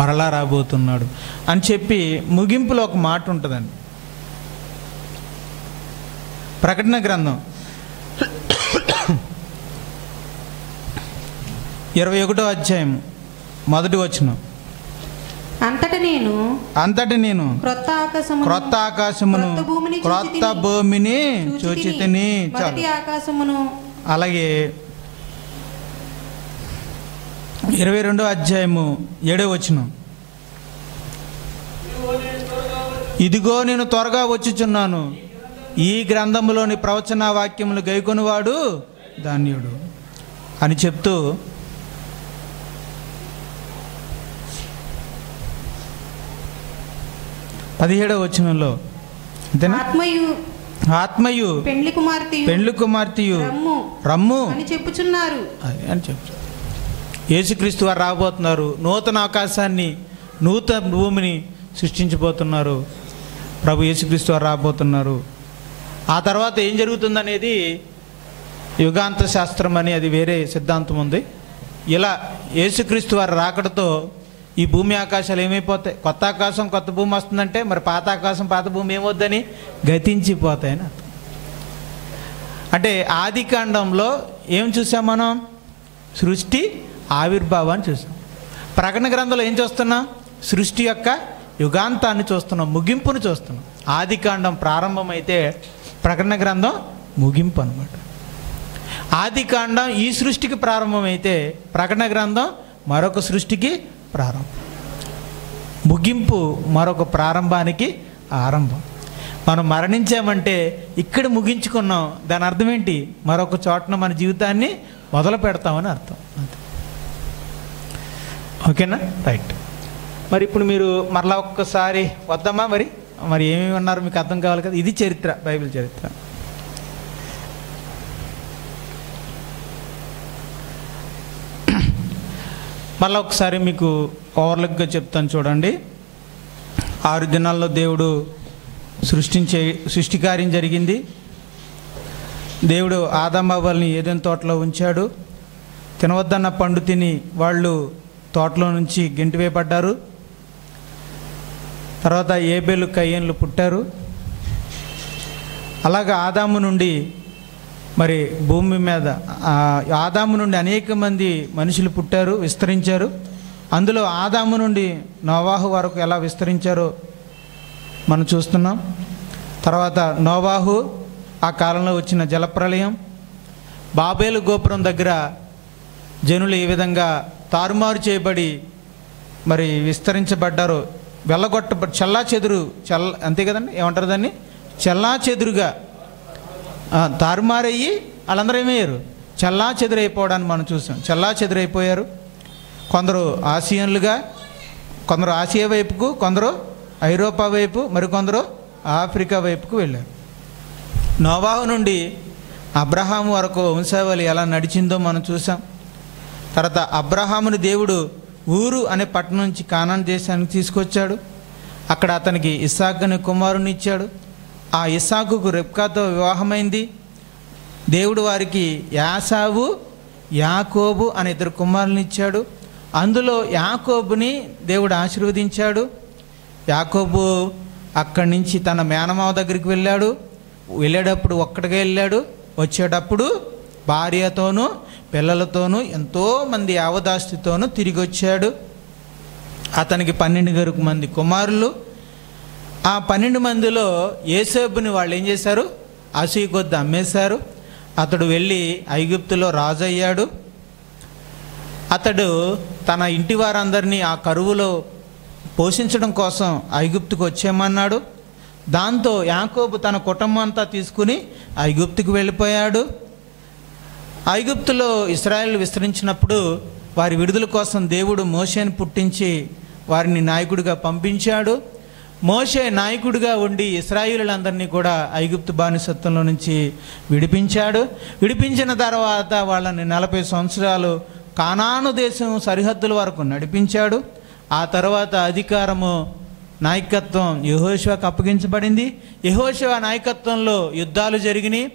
మరలా రాబోతున్నాడు అని చెప్పి ముగింపులో ఒక మాట ఉంటుందండి. ప్రకటన గ్రంథం 21వ అధ్యాయం 1వ వచనం. అంతటి నేను క్రొత్త ఆకాశమును క్రొత్త భూమిని చూచితిని. అలాగే 22వ అధ్యాయము 7వ వచనం. ఇదిగో నేను త్వరగా వచ్చుచున్నాను, ఈ గ్రంథములోని ప్రవచన వాక్యములు గైకొనువాడు ధన్యుడు అని చెప్తూ 17వ వచనంలో ఆత్మయు పెండ్లి కుమార్తెయు రమ్ము అని చెప్పుచున్నారు అని చెప్తారు. యేసుక్రీస్తు వారు రాబోతున్నారు, నూతన ఆకాశాన్ని నూతన భూమిని సృష్టించబోతున్నారు. ప్రభు యేసుక్రీస్తు వారు రాబోతున్నారు. ఆ తర్వాత ఏం జరుగుతుందనేది యుగాంత శాస్త్రం అని అది వేరే సిద్ధాంతం ఉంది. ఇలా యేసుక్రీస్తు వారి రాకడతో ఈ భూమి ఆకాశాలు ఏమైపోతాయి? కొత్త ఆకాశం కొత్త భూమి వస్తుందంటే మరి పాత ఆకాశం పాత భూమి ఏమవుద్దని గతించిపోతాయని అర్థం. అంటే ఆది కాండంలో ఏం చూసాం మనం? సృష్టి ఆవిర్భావాన్ని చూసాం. ప్రకటన గ్రంథంలో ఏం చూస్తున్నాం? సృష్టి యొక్క యుగాంతాన్ని చూస్తున్నాం, ముగింపును చూస్తున్నాం. ఆది కాండం ప్రారంభమైతే ప్రకటన గ్రంథం ముగింపు అన్నమాట. ఆది కాండం ఈ సృష్టికి ప్రారంభమైతే ప్రకటన గ్రంథం మరొక సృష్టికి ప్రారంభం. ముగింపు మరొక ప్రారంభానికి ఆరంభం. మనం మరణించామంటే ఇక్కడ ముగించుకున్నాం, దాని అర్థం ఏంటి? మరొక చోటన మన జీవితాన్ని మొదలు పెడతామని అర్థం. అంతే. ఓకేనా? రైట్. మరి ఇప్పుడు మీరు మరలా ఒక్కసారి వద్దామా? మరి ఏమేమి ఉన్నారు మీకు అర్థం కావాలి కదా. ఇది చరిత్ర, బైబిల్ చరిత్ర. మళ్ళీ ఒకసారి మీకు ఓవర్లుక్గా చెప్తాను చూడండి. 6 దినాల్లో దేవుడు సృష్టి కార్యం జరిగింది. దేవుడు ఆదాము హవ్వల్ని ఏదెన్ తోటలో ఉంచాడు. తినవద్దన్న పండు తిని వాళ్ళు తోటలో నుంచి గెంటివేయబడ్డారు. తర్వాత ఏబేలు కయ్యన్లు పుట్టారు. అలాగా ఆదాము నుండి మరి భూమి మీద ఆదాము నుండి అనేక మంది మనుషులు పుట్టారు, విస్తరించారు. అందులో ఆదాము నుండి నోవాహు వరకు ఎలా విస్తరించారో మనం చూస్తున్నాం. తర్వాత నోవాహు, ఆ కాలంలో వచ్చిన జలప్రలయం, బాబేలు గోపురం దగ్గర జనులు ఏ విధంగా తారుమారు చేయబడి మరి విస్తరించబడ్డారో, అంతే కదండి, ఏమంటారు దాన్ని, చెల్లాచెదురుగా తారుమారయ్యి వాళ్ళందరూ ఏమయ్యారు? చెల్లాచెదురైపోవడాన్ని మనం చూసాం. చెల్లాచెదురైపోయారు. కొందరు ఆసియన్లుగా, కొందరు ఆసియా వైపుకు, కొందరు ఐరోపా వైపు, మరికొందరు ఆఫ్రికా వైపుకు వెళ్ళారు. నోవాహు నుండి అబ్రహాము వరకు వంశావళి ఎలా నడిచిందో మనం చూసాం. తర్వాత అబ్రహాముని దేవుడు ఊరు అనే పట్టణం నుంచి కానాను దేశానికి తీసుకొచ్చాడు. అక్కడ అతనికి ఇస్సాకు అనే కుమారుని ఇచ్చాడు. ఆ ఇస్సాకుకు రెబ్కాతో వివాహమైంది. దేవుడు వారికి యాసావు, యాకోబు అనే 2 కుమారులను ఇచ్చాడు. అందులో యాకోబుని దేవుడు ఆశీర్వదించాడు. యాకోబు అక్కడి నుంచి తన మేనమావ దగ్గరికి వెళ్ళాడు. వెళ్ళేటప్పుడు ఒక్కడిగా వెళ్ళాడు, వచ్చేటప్పుడు భార్యతోనూ పిల్లలతోనూ ఎంతోమంది యావదాస్తితోనూ తిరిగి వచ్చాడు. అతనికి 12 మంది కుమారులు. ఆ 12 మందిలో యోసేపుని వాళ్ళు ఏం చేశారు? అసూయ కొద్ది అమ్మేశారు. అతడు వెళ్ళి ఐగుప్తులో రాజు అయ్యాడు. అతడు తన ఇంటి వారందరినీ ఆ కరువులో పోషించడం కోసం ఐగుప్తుకు వచ్చేయమన్నాడు. దాంతో యాకోబు తన కుటుంబం అంతా తీసుకుని ఐగుప్తుకు వెళ్ళిపోయాడు. ఐగుప్తులో ఇశ్రాయేలు విస్తరించినప్పుడు వారి విడుదల కోసం దేవుడు మోషేని పుట్టించి వారిని నాయకుడిగా పంపించాడు. మోషే నాయకుడిగా ఉండి ఇశ్రాయేలులందరినీ కూడా ఐగుప్తు బానిసత్వంలో నుంచి విడిపించాడు. విడిపించిన తర్వాత వాళ్ళని 40 సంవత్సరాలు కానాను దేశం సరిహద్దుల వరకు నడిపించాడు. ఆ తర్వాత అధికారము, నాయకత్వం యెహోషువకు అప్పగించబడింది. యెహోషువ నాయకత్వంలో యుద్ధాలు జరిగినాయి.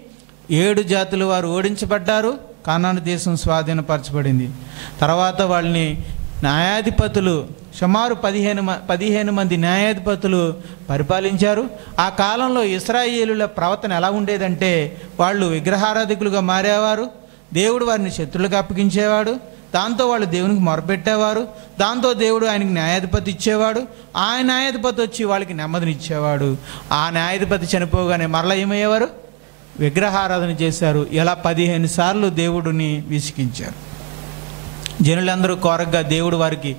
7 జాతుల వారు ఓడించబడ్డారు. కానాను దేశం స్వాధీనపరచబడింది. తర్వాత వాళ్ళని న్యాయాధిపతులు సుమారు 15 మంది న్యాయాధిపతులు పరిపాలించారు. ఆ కాలంలో ఇశ్రాయేలుల ప్రవర్తన ఎలా ఉండేదంటే, వాళ్ళు విగ్రహారాధికులుగా మారేవారు. దేవుడు వారిని శత్రువులకు అప్పగించేవాడు. దాంతో వాళ్ళు దేవునికి మొరపెట్టేవారు. దాంతో దేవుడు ఆయనకి న్యాయాధిపతి ఇచ్చేవాడు. ఆ న్యాయాధిపతి వచ్చి వాళ్ళకి నెమ్మదినిచ్చేవాడు. ఆ న్యాయాధిపతి చనిపోగానే మరలా ఏమయ్యేవారు? విగ్రహారాధన చేశారు. ఇలా 15 సార్లు దేవుడిని విసిగించారు. జనులందరూ కోరగా దేవుడు వారికి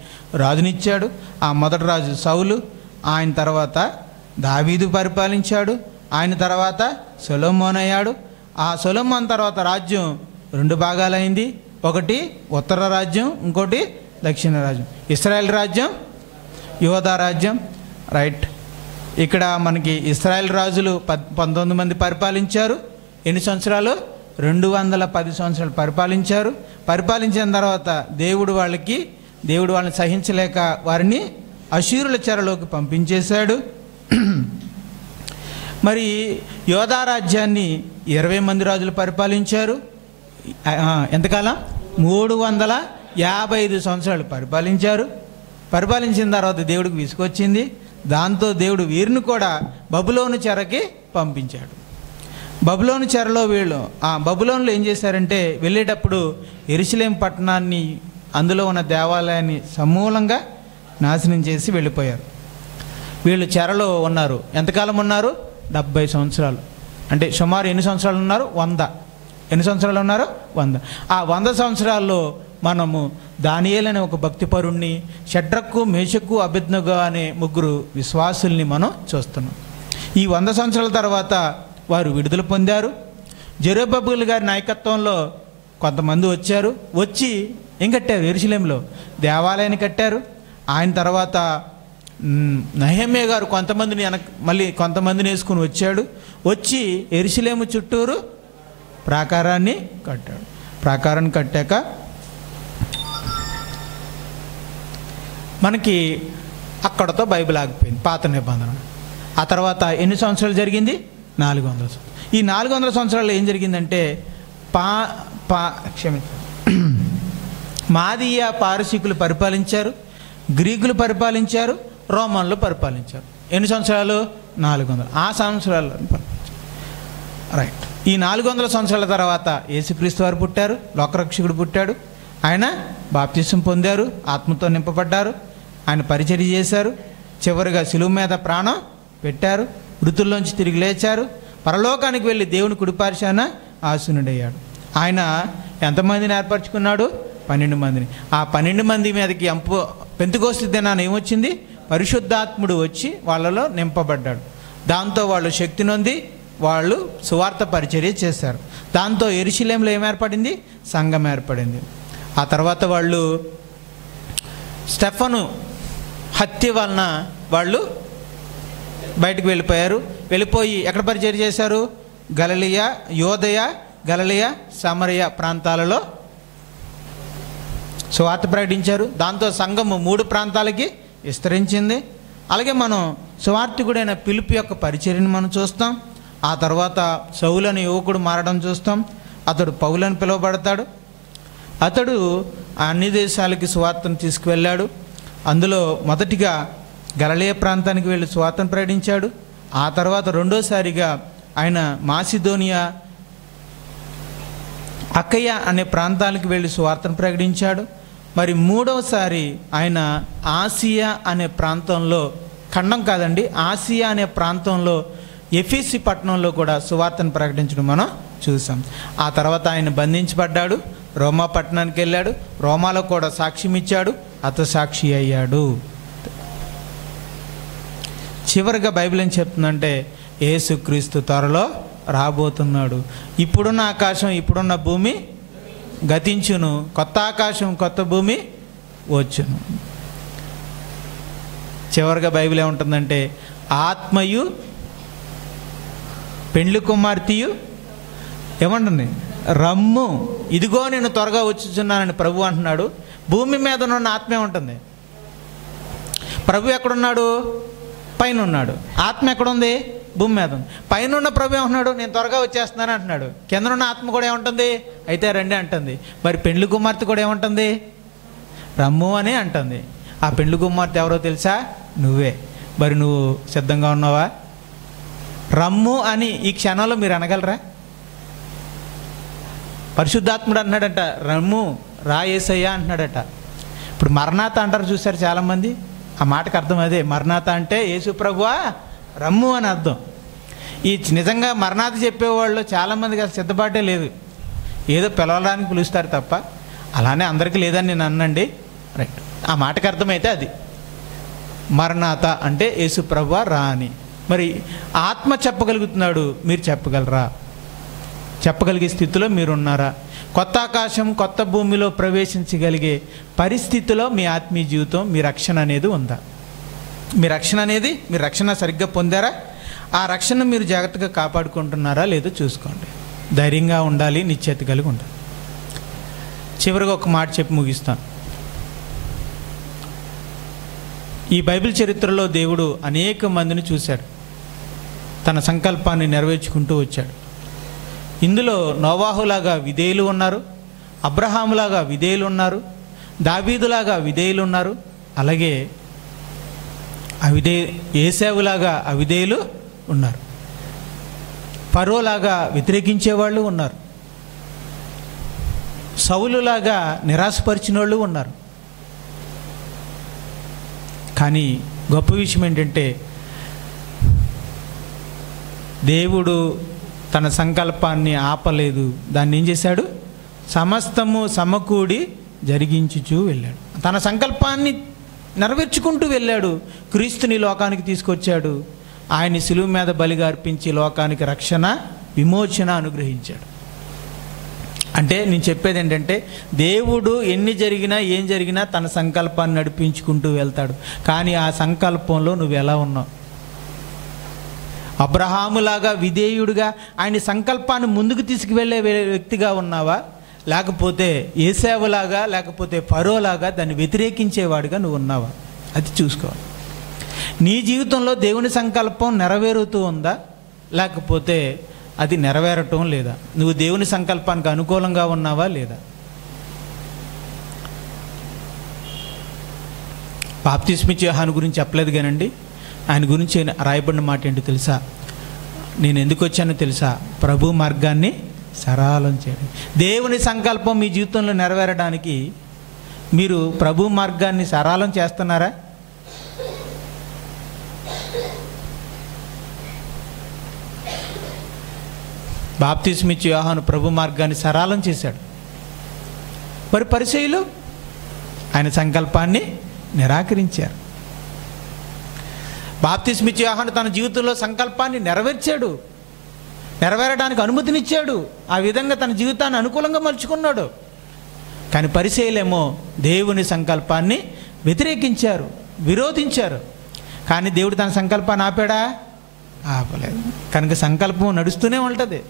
రాజునిచ్చాడు. ఆ మొదటి రాజు సౌలు, ఆయన తర్వాత దావీదు పరిపాలించాడు. ఆయన తర్వాత సొలొమోను అయ్యాడు. ఆ సొలొమోను తర్వాత రాజ్యం 2 భాగాలైంది. ఒకటి ఉత్తర రాజ్యం, ఇంకోటి దక్షిణ రాజ్యం. ఇశ్రాయేల్ రాజ్యం, యోధా రాజ్యం. రైట్. ఇక్కడ మనకి ఇశ్రాయేల్ రాజులు 19 మంది పరిపాలించారు. ఎన్ని సంవత్సరాలు? 210 సంవత్సరాలు పరిపాలించారు. పరిపాలించిన తర్వాత దేవుడు వాళ్ళని సహించలేక వారిని అశూరుల చెరలోకి పంపించేశాడు. మరి యోధా రాజ్యాన్ని 20 మంది రాజులు పరిపాలించారు. ఎంతకాలం? 355 సంవత్సరాలు పరిపాలించారు. పరిపాలించిన తర్వాత దేవుడికి విసుకొచ్చింది. దాంతో దేవుడు వీరిని కూడా బబులోను చెరకి పంపించాడు. బబులోను చెరలో బబులోనులో ఏం చేశారంటే, వెళ్ళేటప్పుడు యెరూషలేము పట్టణాన్ని, అందులో ఉన్న దేవాలయాన్ని సమూలంగా నాశనం చేసి వెళ్ళిపోయారు. వీళ్ళు చెరలో ఉన్నారు. ఎంతకాలం ఉన్నారు? 70 సంవత్సరాలు. అంటే సుమారు ఎన్ని సంవత్సరాలు ఉన్నారు? 100. ఎన్ని సంవత్సరాలు ఉన్నారు? 100. ఆ 100 సంవత్సరాల్లో మనము దానియేలు అనే ఒక భక్తిపరుణ్ణి, షడ్రకు, మేషకు, అబేద్నెగో అనే 3 విశ్వాసుల్ని మనం చూస్తున్నాం. ఈ 100 సంవత్సరాల తర్వాత వారు విడుదల పొందారు. జెరుబ్బయలు గారి నాయకత్వంలో కొంతమంది వచ్చి ఏం కట్టారు? యెరూషలేములో దేవాలయాన్ని కట్టారు. ఆయన తర్వాత నెహెమ్యా గారు మళ్ళీ కొంతమందిని వేసుకుని వచ్చి యెరూషలేము చుట్టూరు ప్రాకారాన్ని కట్టాడు. ప్రాకారాన్ని కట్టాక మనకి అక్కడతో బైబిల్ ఆగిపోయింది, పాత నిబంధన. ఆ తర్వాత ఎన్ని సంవత్సరాలు జరిగింది? 400 సంవత్సరాలు. ఈ 400 సంవత్సరాల్లో ఏం జరిగిందంటే, మాదీయ పారసీకులు పరిపాలించారు, గ్రీకులు పరిపాలించారు, రోమన్లు పరిపాలించారు. ఎన్ని సంవత్సరాలు? 400. ఆ సంవత్సరాల్లో పరిపాలించారు. రైట్. ఈ 400 సంవత్సరాల తర్వాత యేసుక్రీస్తు వారు పుట్టారు, లోకరక్షకుడు పుట్టాడు. ఆయన బాప్తిసం పొందారు, ఆత్మతో నింపబడ్డారు, ఆయన పరిచర్య చేశారు. చివరిగా శిలువ మీద ప్రాణం పెట్టారు, మృతుల్లోంచి తిరిగి లేచారు, పరలోకానికి వెళ్ళి దేవుని కుడిపార్శాన ఆసీనుడయ్యాడు. ఆయన ఎంతమందిని ఏర్పరచుకున్నాడు? 12 మందిని. ఆ 12 మంది మీదకి పెంతెకోస్తు దినాన ఏమొచ్చింది? పరిశుద్ధాత్ముడు వచ్చి వాళ్ళలో నింపబడ్డాడు. దాంతో వాళ్ళు శక్తి నొంది వాళ్ళు సువార్త పరిచర్య చేశారు. దాంతో యెరూషలేములో ఏం ఏర్పడింది? సంఘం ఏర్పడింది. ఆ తర్వాత వాళ్ళు స్టెఫను హత్య వలన వాళ్ళు బయటకు వెళ్ళిపోయి ఎక్కడ పరిచర్య చేశారు? గలిలయ, యోదయ, గలిలయ, సమరయ ప్రాంతాలలో సువార్త ప్రకటించారు. దాంతో సంఘము 3 ప్రాంతాలకి విస్తరించింది. అలాగే మనం సువార్తికుడైన ఫిలిప్పు యొక్క పరిచర్యను మనం చూస్తాం. ఆ తర్వాత సౌలు అనే యువకుడు మారడం చూస్తాం. అతడు పౌలు అని పిలువబడతాడు. అతడు అన్ని దేశాలకి సువార్తను తీసుకువెళ్ళాడు. అందులో మొదటిగా గలిలయ ప్రాంతానికి వెళ్ళి సువార్తను ప్రకటించాడు. ఆ తర్వాత రెండోసారిగా ఆయన మాసిదోనియా, అకయ అనే ప్రాంతాలకు వెళ్ళి సువార్తను ప్రకటించాడు. మరి మూడవసారి ఆయన ఆసియా అనే ప్రాంతంలో, ఖండం కాదండి, ఆసియా అనే ప్రాంతంలో ఎఫెసు పట్టణంలో కూడా సువార్తను ప్రకటించడం మనం చూసాం. ఆ తర్వాత ఆయన బంధించబడ్డాడు, రోమా పట్టణానికి వెళ్ళాడు, రోమాలో కూడా సాక్ష్యం ఇచ్చాడు, హతసాక్షి అయ్యాడు. చివరిగా బైబిల్ ఏం చెప్తుందంటే, యేసుక్రీస్తు త్వరలో రాబోతున్నాడు. ఇప్పుడున్న ఆకాశం, ఇప్పుడున్న భూమి గతించును, కొత్త ఆకాశం, కొత్త భూమి వచ్చును. చివరిగా బైబిల్ ఏముంటుందంటే, ఆత్మయు పెండ్లి కుమార్తెయు ఏమంటుంది? రమ్ము, ఇదిగో నేను త్వరగా వచ్చుచున్నానని ప్రభు అంటున్నాడు. భూమి మీద ఉన్న ఆత్మ ఏముంటుంది? ప్రభు ఎక్కడున్నాడు? పైన ఉన్నాడు. ఆత్మ ఎక్కడుంది? భూమి మీద ఉంది. పైన ఉన్న ప్రభు ఏమంటున్నాడు? నేను త్వరగా వచ్చేస్తున్నాను అంటున్నాడు. కింద ఉన్న ఆత్మ కూడా ఏమంటుంది? అయితే రండి అంటుంది. మరి పెండ్లి కుమార్తె కూడా ఏమంటుంది? రమ్ము అని అంటుంది. ఆ పెండ్లి కుమార్తె ఎవరో తెలుసా? నువ్వే. మరి నువ్వు సిద్ధంగా ఉన్నావా? రమ్ము అని ఈ క్షణంలో మీరు అనగలరా? పరిశుద్ధాత్ముడు అన్నాడట, రమ్ము రా యేసయ్యా అంటున్నాడట. ఇప్పుడు మరణాత అంటారు చూసారు చాలామంది. ఆ మాటకు అర్థం అదే. మరణాత అంటే యేసు ప్రభువా రమ్ము అని అర్థం. ఈ నిజంగా మరణాత చెప్పేవాళ్ళు చాలామందికి అసలు సిద్ధపాటే లేదు. ఏదో పిలవడానికి పిలుస్తారు తప్ప అలానే అందరికీ లేదని నేను అన్నండి. రైట్, ఆ మాటకు అర్థమైతే అది మరణాత అంటే యేసు ప్రభువా రా అని. మరి ఆత్మ చెప్పగలుగుతున్నాడు, మీరు చెప్పగలరా? చెప్పగలిగే స్థితిలో మీరున్నారా? కొత్త ఆకాశం కొత్త భూమిలో ప్రవేశించగలిగే పరిస్థితిలో మీ ఆత్మీయ జీవితం, మీ రక్షణ అనేది ఉందా? మీ రక్షణ సరిగ్గా పొందారా? ఆ రక్షణ మీరు జాగ్రత్తగా కాపాడుకుంటున్నారా లేదో చూసుకోండి. ధైర్యంగా ఉండాలి, నిశ్చయిత కలిగి ఉండాలి. చివరిగా ఒక మాట చెప్పి ముగిస్తాను. ఈ బైబిల్ చరిత్రలో దేవుడు అనేక మందిని చూశాడు, తన సంకల్పాన్ని నెరవేర్చుకుంటూ వచ్చాడు. ఇందులో నోవాహులాగా విధేయులు ఉన్నారు, అబ్రహాములాగా విధేయులు ఉన్నారు, దావీదులాగా విధేయులు ఉన్నారు, అలాగే ఏశావులాగా అవిధేయులు ఉన్నారు, ఫరోలాగా వ్యతిరేకించేవాళ్ళు ఉన్నారు, సౌలులాగా నిరాశపరిచిన వాళ్ళు ఉన్నారు. కానీ గొప్ప విషయం ఏంటంటే దేవుడు తన సంకల్పాన్ని ఆపలేదు. దాన్ని ఏం చేశాడు? సమస్తము సమకూడి జరిగించుచూ వెళ్ళాడు. తన సంకల్పాన్ని నెరవేర్చుకుంటూ వెళ్ళాడు. క్రీస్తుని లోకానికి తీసుకొచ్చాడు. ఆయన్ని శిలువ మీద బలిగా అర్పించి లోకానికి రక్షణ, విమోచన అనుగ్రహించాడు. అంటే నేను చెప్పేది ఏంటంటే దేవుడు ఎన్ని జరిగినా ఏం జరిగినా తన సంకల్పాన్ని నడిపించుకుంటూ వెళ్తాడు. కానీ ఆ సంకల్పంలో నువ్వు ఎలా ఉన్నావు? అబ్రహాములాగా విధేయుడిగా ఆయన సంకల్పాన్ని ముందుకు తీసుకువెళ్ళే వ్యక్తిగా ఉన్నావా? లేకపోతే ఏశావులాగా, లేకపోతే ఫరోలాగా దాన్ని వ్యతిరేకించేవాడిగా నువ్వు ఉన్నావా? అది చూసుకోవాలి. నీ జీవితంలో దేవుని సంకల్పం నెరవేరుతూ ఉందా, లేకపోతే అది నెరవేరటం లేదా? నువ్వు దేవుని సంకల్పానికి అనుకూలంగా ఉన్నావా లేదా? బాప్తిస్మిచ్చే యోహాను గురించి చెప్పలేదు కానండి, ఆయన గురించి రాయబడిన మాట ఏంటో తెలుసా? నేను ఎందుకు వచ్చానో తెలుసా? ప్రభు మార్గాన్ని సరళం చేయడం. దేవుని సంకల్పం మీ జీవితంలో నెరవేరడానికి మీరు ప్రభు మార్గాన్ని సరళం చేస్తున్నారా? బాప్తిస్మిచ్చే యోహాను ప్రభు మార్గాన్ని సరళం చేశాడు. మరి పరిసయ్యులు ఆయన సంకల్పాన్ని నిరాకరించారు. బాప్తిస్మిచ్చే యోహాను తన జీవితంలో సంకల్పాన్ని నెరవేర్చాడు, నెరవేరడానికి అనుమతినిచ్చాడు. ఆ విధంగా తన జీవితాన్ని అనుకూలంగా మలుచుకున్నాడు. కానీ పరిసయ్యులేమో దేవుని సంకల్పాన్ని వ్యతిరేకించారు, విరోధించారు. కానీ దేవుడు తన సంకల్పాన్ని ఆపాడా? ఆపలేదు. కనుక సంకల్పం నడుస్తూనే ఉంటుంది.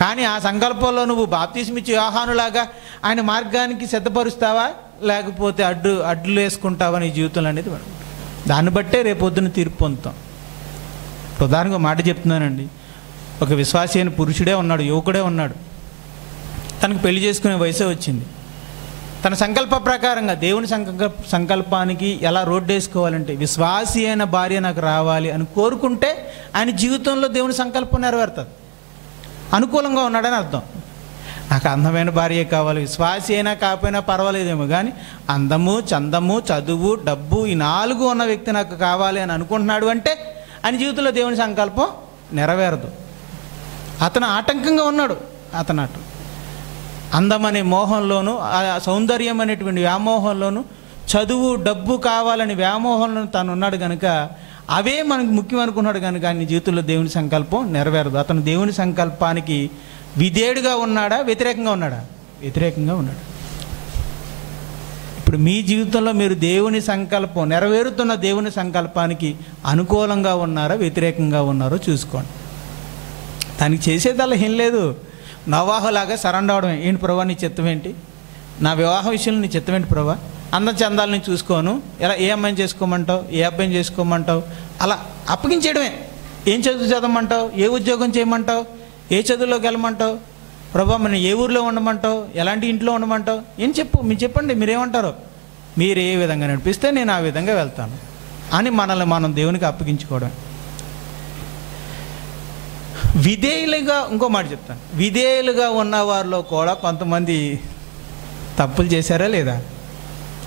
కానీ ఆ సంకల్పంలో నువ్వు బాప్తిస్మిచ్చే యోహానులాగా ఆయన మార్గానికి సిద్ధపరుస్తావా, లేకపోతే అడ్డులు వేసుకుంటావా నీ జీవితంలో అనేది దాన్ని బట్టే రేపొద్దున తీర్పు పొందుతాం. ఉదాహరణగా మాట చెప్తున్నానండి. ఒక విశ్వాసి అయిన పురుషుడే ఉన్నాడు, యువకుడే ఉన్నాడు. తనకు పెళ్లి చేసుకునే వయసే వచ్చింది. తన సంకల్ప ప్రకారంగా దేవుని సంకల్పానికి ఎలా రోడ్డు వేసుకోవాలంటే విశ్వాసి అయిన భార్య నాకు రావాలి అని కోరుకుంటే ఆయన జీవితంలో దేవుని సంకల్పం నెరవేరుతుంది. అనుకూలంగా ఉన్నాడని అర్థం. నాకు అందమైన భార్య కావాలి, విశ్వాసి అయినా కాకపోయినా పర్వాలేదేమో, కానీ అందము, చందము, చదువు, డబ్బు ఈ 4 ఉన్న వ్యక్తి నాకు కావాలి అని అనుకుంటున్నాడు అంటే ఆయన జీవితంలో దేవుని సంకల్పం నెరవేరదు. అతను ఆటంకంగా ఉన్నాడు. అతను అటు అందం అనే మోహంలోను, సౌందర్యం అనేటువంటి వ్యామోహంలోను, చదువు, డబ్బు కావాలని వ్యామోహంలోను తను ఉన్నాడు కనుక అవే మనకు ముఖ్యం అనుకున్నాడు కనుక ఆయన జీవితంలో దేవుని సంకల్పం నెరవేరదు. అతను దేవుని సంకల్పానికి విధేయుడిగా ఉన్నాడా, వ్యతిరేకంగా ఉన్నాడా? వ్యతిరేకంగా ఉన్నాడు. ఇప్పుడు మీ జీవితంలో మీరు దేవుని సంకల్పం నెరవేరుతున్న దేవుని సంకల్పానికి అనుకూలంగా ఉన్నారా, వ్యతిరేకంగా ఉన్నారో చూసుకోండి. దానికి చేసేదల్లా ఏం లేదు. నోవాహులాగా సరెండర్ అవడమే. ఏంటి ప్రభా నీ చిత్తం ఏంటి? నా వివాహ విషయంలో నీ చిత్తం ఏంటి ప్రభా? అందం చందాలని చూసుకోను, ఎలా ఏ అమ్మాయిని చేసుకోమంటావు, ఏ అబ్బాయిని చేసుకోమంటావు, అలా అప్పగించేయడమే. ఏం చదువు చదవమంటావు, ఏ ఉద్యోగం చేయమంటావు, ఏ చదువులోకి వెళ్ళమంటావు, ప్రభా మనం ఏ ఊర్లో ఉండమంటావు, ఎలాంటి ఇంట్లో ఉండమంటావు, ఏం మీరు చెప్పండి, మీరేమంటారో, మీరు ఏ విధంగా నడిపిస్తే నేను ఆ విధంగా వెళ్తాను అని మనల్ని మనం దేవునికి అప్పగించుకోవడం. విధేయులుగా, ఇంకో మాట చెప్తాను, విధేయులుగా ఉన్న వారిలో కూడా కొంతమంది తప్పులు చేశారా లేదా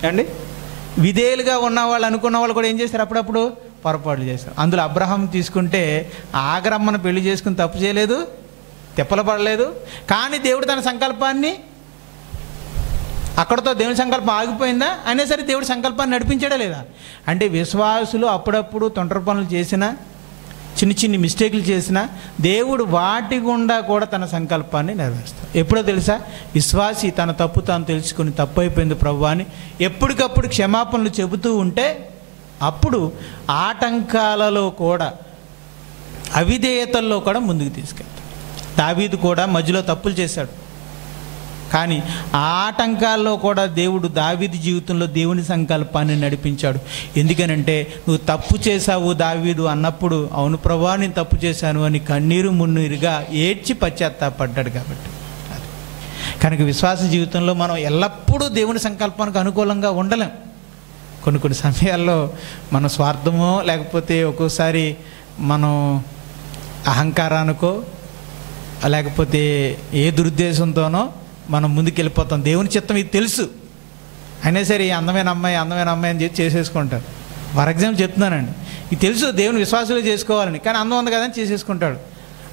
అండి? విధేయులుగా ఉన్న వాళ్ళు అనుకున్న వాళ్ళు కూడా ఏం చేశారు, అప్పుడప్పుడు పొరపాట్లు చేశారు. అందులో అబ్రహాం తీసుకుంటే ఆగరమ్మను పెళ్లి చేసుకుని తప్పు చేయలేదు, తిప్పలు పడలేదు. కానీ దేవుడు తన సంకల్పాన్ని, అక్కడతో దేవుని సంకల్పం ఆగిపోయిందా, అయినా సరే దేవుడి సంకల్పాన్ని నడిపించాడా లేదా? అంటే విశ్వాసులు అప్పుడప్పుడు తొంటర పనులు చేసినా, చిన్న చిన్న మిస్టేక్లు చేసినా దేవుడు వాటి గుండా కూడా తన సంకల్పాన్ని నెరవేరుస్తాడు. ఎప్పుడో తెలుసా, విశ్వాసి తన తప్పు తాను తెలుసుకుని తప్పు అయిపోయింది ప్రభువా అని ఎప్పటికప్పుడు క్షమాపణలు చెబుతూ ఉంటే అప్పుడు ఆటంకాలలో కూడా, అవిధేయతల్లో కూడా ముందుకు తీసుకెళ్తాడు. దావీదు కూడా మధ్యలో తప్పులు చేశాడు, కానీ ఆ ఆటంకాల్లో కూడా దేవుడు దావీదు జీవితంలో దేవుని సంకల్పాన్ని నడిపించాడు. ఎందుకనంటే నువ్వు తప్పు చేశావు దావీదు అన్నప్పుడు, అవును ప్రభువా నేను తప్పు చేశాను అని కన్నీరు మున్నీరుగా ఏడ్చి పశ్చాత్తాపడ్డాడు. కాబట్టి కనుక విశ్వాస జీవితంలో మనం ఎల్లప్పుడూ దేవుని సంకల్పానికి అనుకూలంగా ఉండలేం. కొన్ని సమయాల్లో మన స్వార్థమో, లేకపోతే ఒక్కోసారి మనం అహంకారానికో, లేకపోతే ఏ దురుద్దేశంతోనో మనం ముందుకెళ్ళిపోతాం. దేవుని చిత్తం ఇది తెలుసు, అయినా సరే అందమైన అమ్మాయి అని చెప్పి చేసేసుకుంటారు. ఫర్ ఎగ్జాంపుల్ చెప్తున్నానండి, ఇది తెలుసు దేవుని విశ్వాసాలు చేసుకోవాలని, కానీ అందం ఉంది కదా అని చేసేసుకుంటాడు.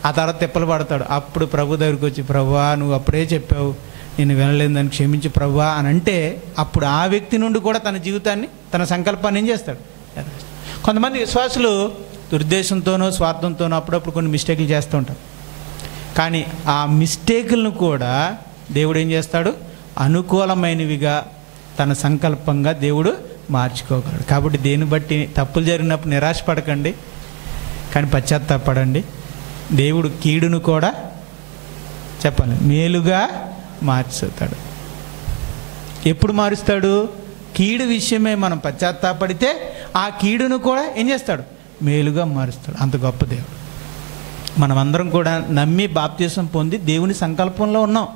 ఆ తర్వాత తిప్పలు పడతాడు. అప్పుడు ప్రభు దగ్గరికి వచ్చి, ప్రభువా నువ్వు అప్పుడే చెప్పావు, నేను వినలేదు, దాన్ని క్షమించి ప్రభువా అని అంటే, అప్పుడు ఆ వ్యక్తి నుండి కూడా తన జీవితాన్ని, తన సంకల్పాన్ని ఏం చేస్తాడు. కొంతమంది విశ్వాసులు దురుద్దేశంతోనో స్వార్థంతోనో అప్పుడప్పుడు కొన్ని మిస్టేక్లు చేస్తూ ఉంటారు. కానీ ఆ మిస్టేకులను కూడా దేవుడు ఏం చేస్తాడు, అనుకూలమైనవిగా తన సంకల్పంగా దేవుడు మార్చుకోగలడు. కాబట్టి దేన్ని బట్టి తప్పులు జరిగినప్పుడు నిరాశపడకండి, కానీ పశ్చాత్తాపడండి. దేవుడు కీడును కూడా చెప్పాలి మేలుగా మార్చుతాడు. ఎప్పుడు మారుస్తాడు? కీడు విషయమే మనం పశ్చాత్తాపడితే ఆ కీడును కూడా ఏం చేస్తాడు, మేలుగా మారుస్తాడు. అంత గొప్ప దేవుడు. మనమందరం కూడా నమ్మి బాప్తిసం పొంది దేవుని సంకల్పంలో ఉన్నాం.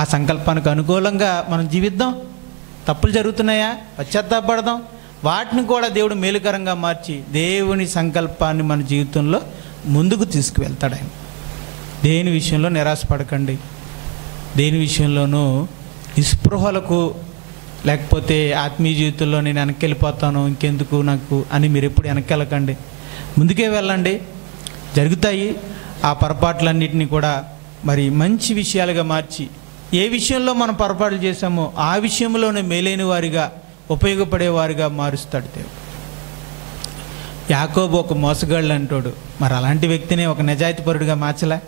ఆ సంకల్పానికి అనుకూలంగా మనం జీవిద్దాం. తప్పులు జరుగుతున్నాయా, పశ్చాత్తాపడదాం. వాటిని కూడా దేవుడు మేలుకరంగా మార్చి దేవుని సంకల్పాన్ని మన జీవితంలో ముందుకు తీసుకువెళ్తాడు ఆయన. దేని విషయంలో నిరాశపడకండి, దేని విషయంలోనూ నిస్పృహలకు, లేకపోతే ఆత్మీయ జీవితంలో నేను వెనక్కి వెళ్ళిపోతాను, ఇంకెందుకు నాకు అని మీరు ఎప్పుడు వెనక్కి వెళ్ళకండి, ముందుకే వెళ్ళండి. జరుగుతాయి ఆ పొరపాట్లన్నింటినీ కూడా మరి మంచి విషయాలుగా మార్చి, ఏ విషయంలో మనం పొరపాట్లు చేశామో ఆ విషయంలోనే మేలైన వారిగా, ఉపయోగపడేవారిగా మారుస్తాడు దేవుడు. యాకోబు ఒక మోసగాళ్ళు అంటాడు, మరి అలాంటి వ్యక్తిని ఒక నిజాయితీపరుడిగా మార్చలే.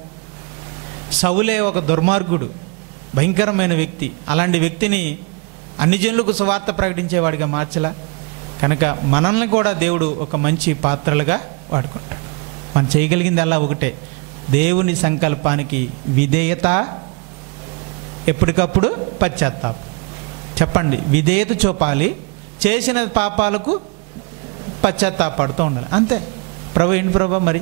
సౌలే ఒక దుర్మార్గుడు, భయంకరమైన వ్యక్తి, అలాంటి వ్యక్తిని అన్ని జనులకు సువార్త ప్రకటించేవాడిగా మార్చలా. కనుక మనల్ని కూడా దేవుడు ఒక మంచి పాత్రలుగా వాడుకుంటాడు. మనం చేయగలిగింది అలా ఒకటే, దేవుని సంకల్పానికి విధేయత, ఎప్పటికప్పుడు పశ్చాత్తాపం. చెప్పండి, విధేయత చూపాలి, చేసిన పాపాలకు పశ్చాత్తాపడుతూ ఉండాలి, అంతే. ప్రభు ఏంటి ప్రభు, మరి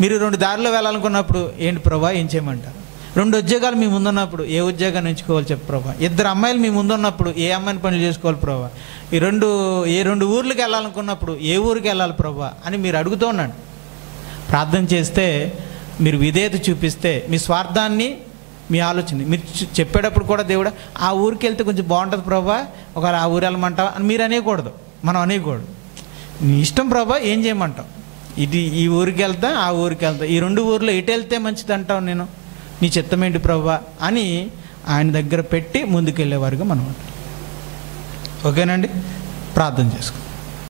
మీరు 2 దారిలో వెళ్ళాలనుకున్నప్పుడు ఏంటి ప్రభు ఏం చేయమంటారు? 2 ఉద్యోగాలు మీ ముందున్నప్పుడు ఏ ఉద్యోగాన్ని ఎంచుకోవాలి చెప్పు ప్రభు? 2 అమ్మాయిలు మీ ముందున్నప్పుడు ఏ అమ్మాయిని పనులు చేసుకోవాలి ప్రభు? ఏ 2 ఊర్లకు వెళ్ళాలనుకున్నప్పుడు ఏ ఊరికి వెళ్ళాలి ప్రభు అని మీరు అడుగుతూ ఉన్నాడు. ప్రార్థన చేస్తే, మీరు విధేయత చూపిస్తే, మీ స్వార్థాన్ని, మీ ఆలోచన మీరు చెప్పేటప్పుడు కూడా దేవుడు ఆ ఊరికి వెళ్తే కొంచెం బాగుంటుంది ప్రభా, ఒకవేళ ఆ ఊరు వెళ్ళమంటావా అని మీరు అనేయకూడదు, మనం అనేయకూడదు. నీ ఇష్టం ప్రభా, ఏం చేయమంటావు? ఈ ఊరికి వెళ్తా, ఆ ఊరికి వెళ్తా, ఈ 2 ఊర్లో ఎటు వెళ్తే మంచిది అంటావు, నేను నీ చిత్తమేంటి ప్రభా అని ఆయన దగ్గర పెట్టి ముందుకెళ్ళేవారుగా మనం ఉంటాం. ఓకేనండి, ప్రార్థన చేసుకో.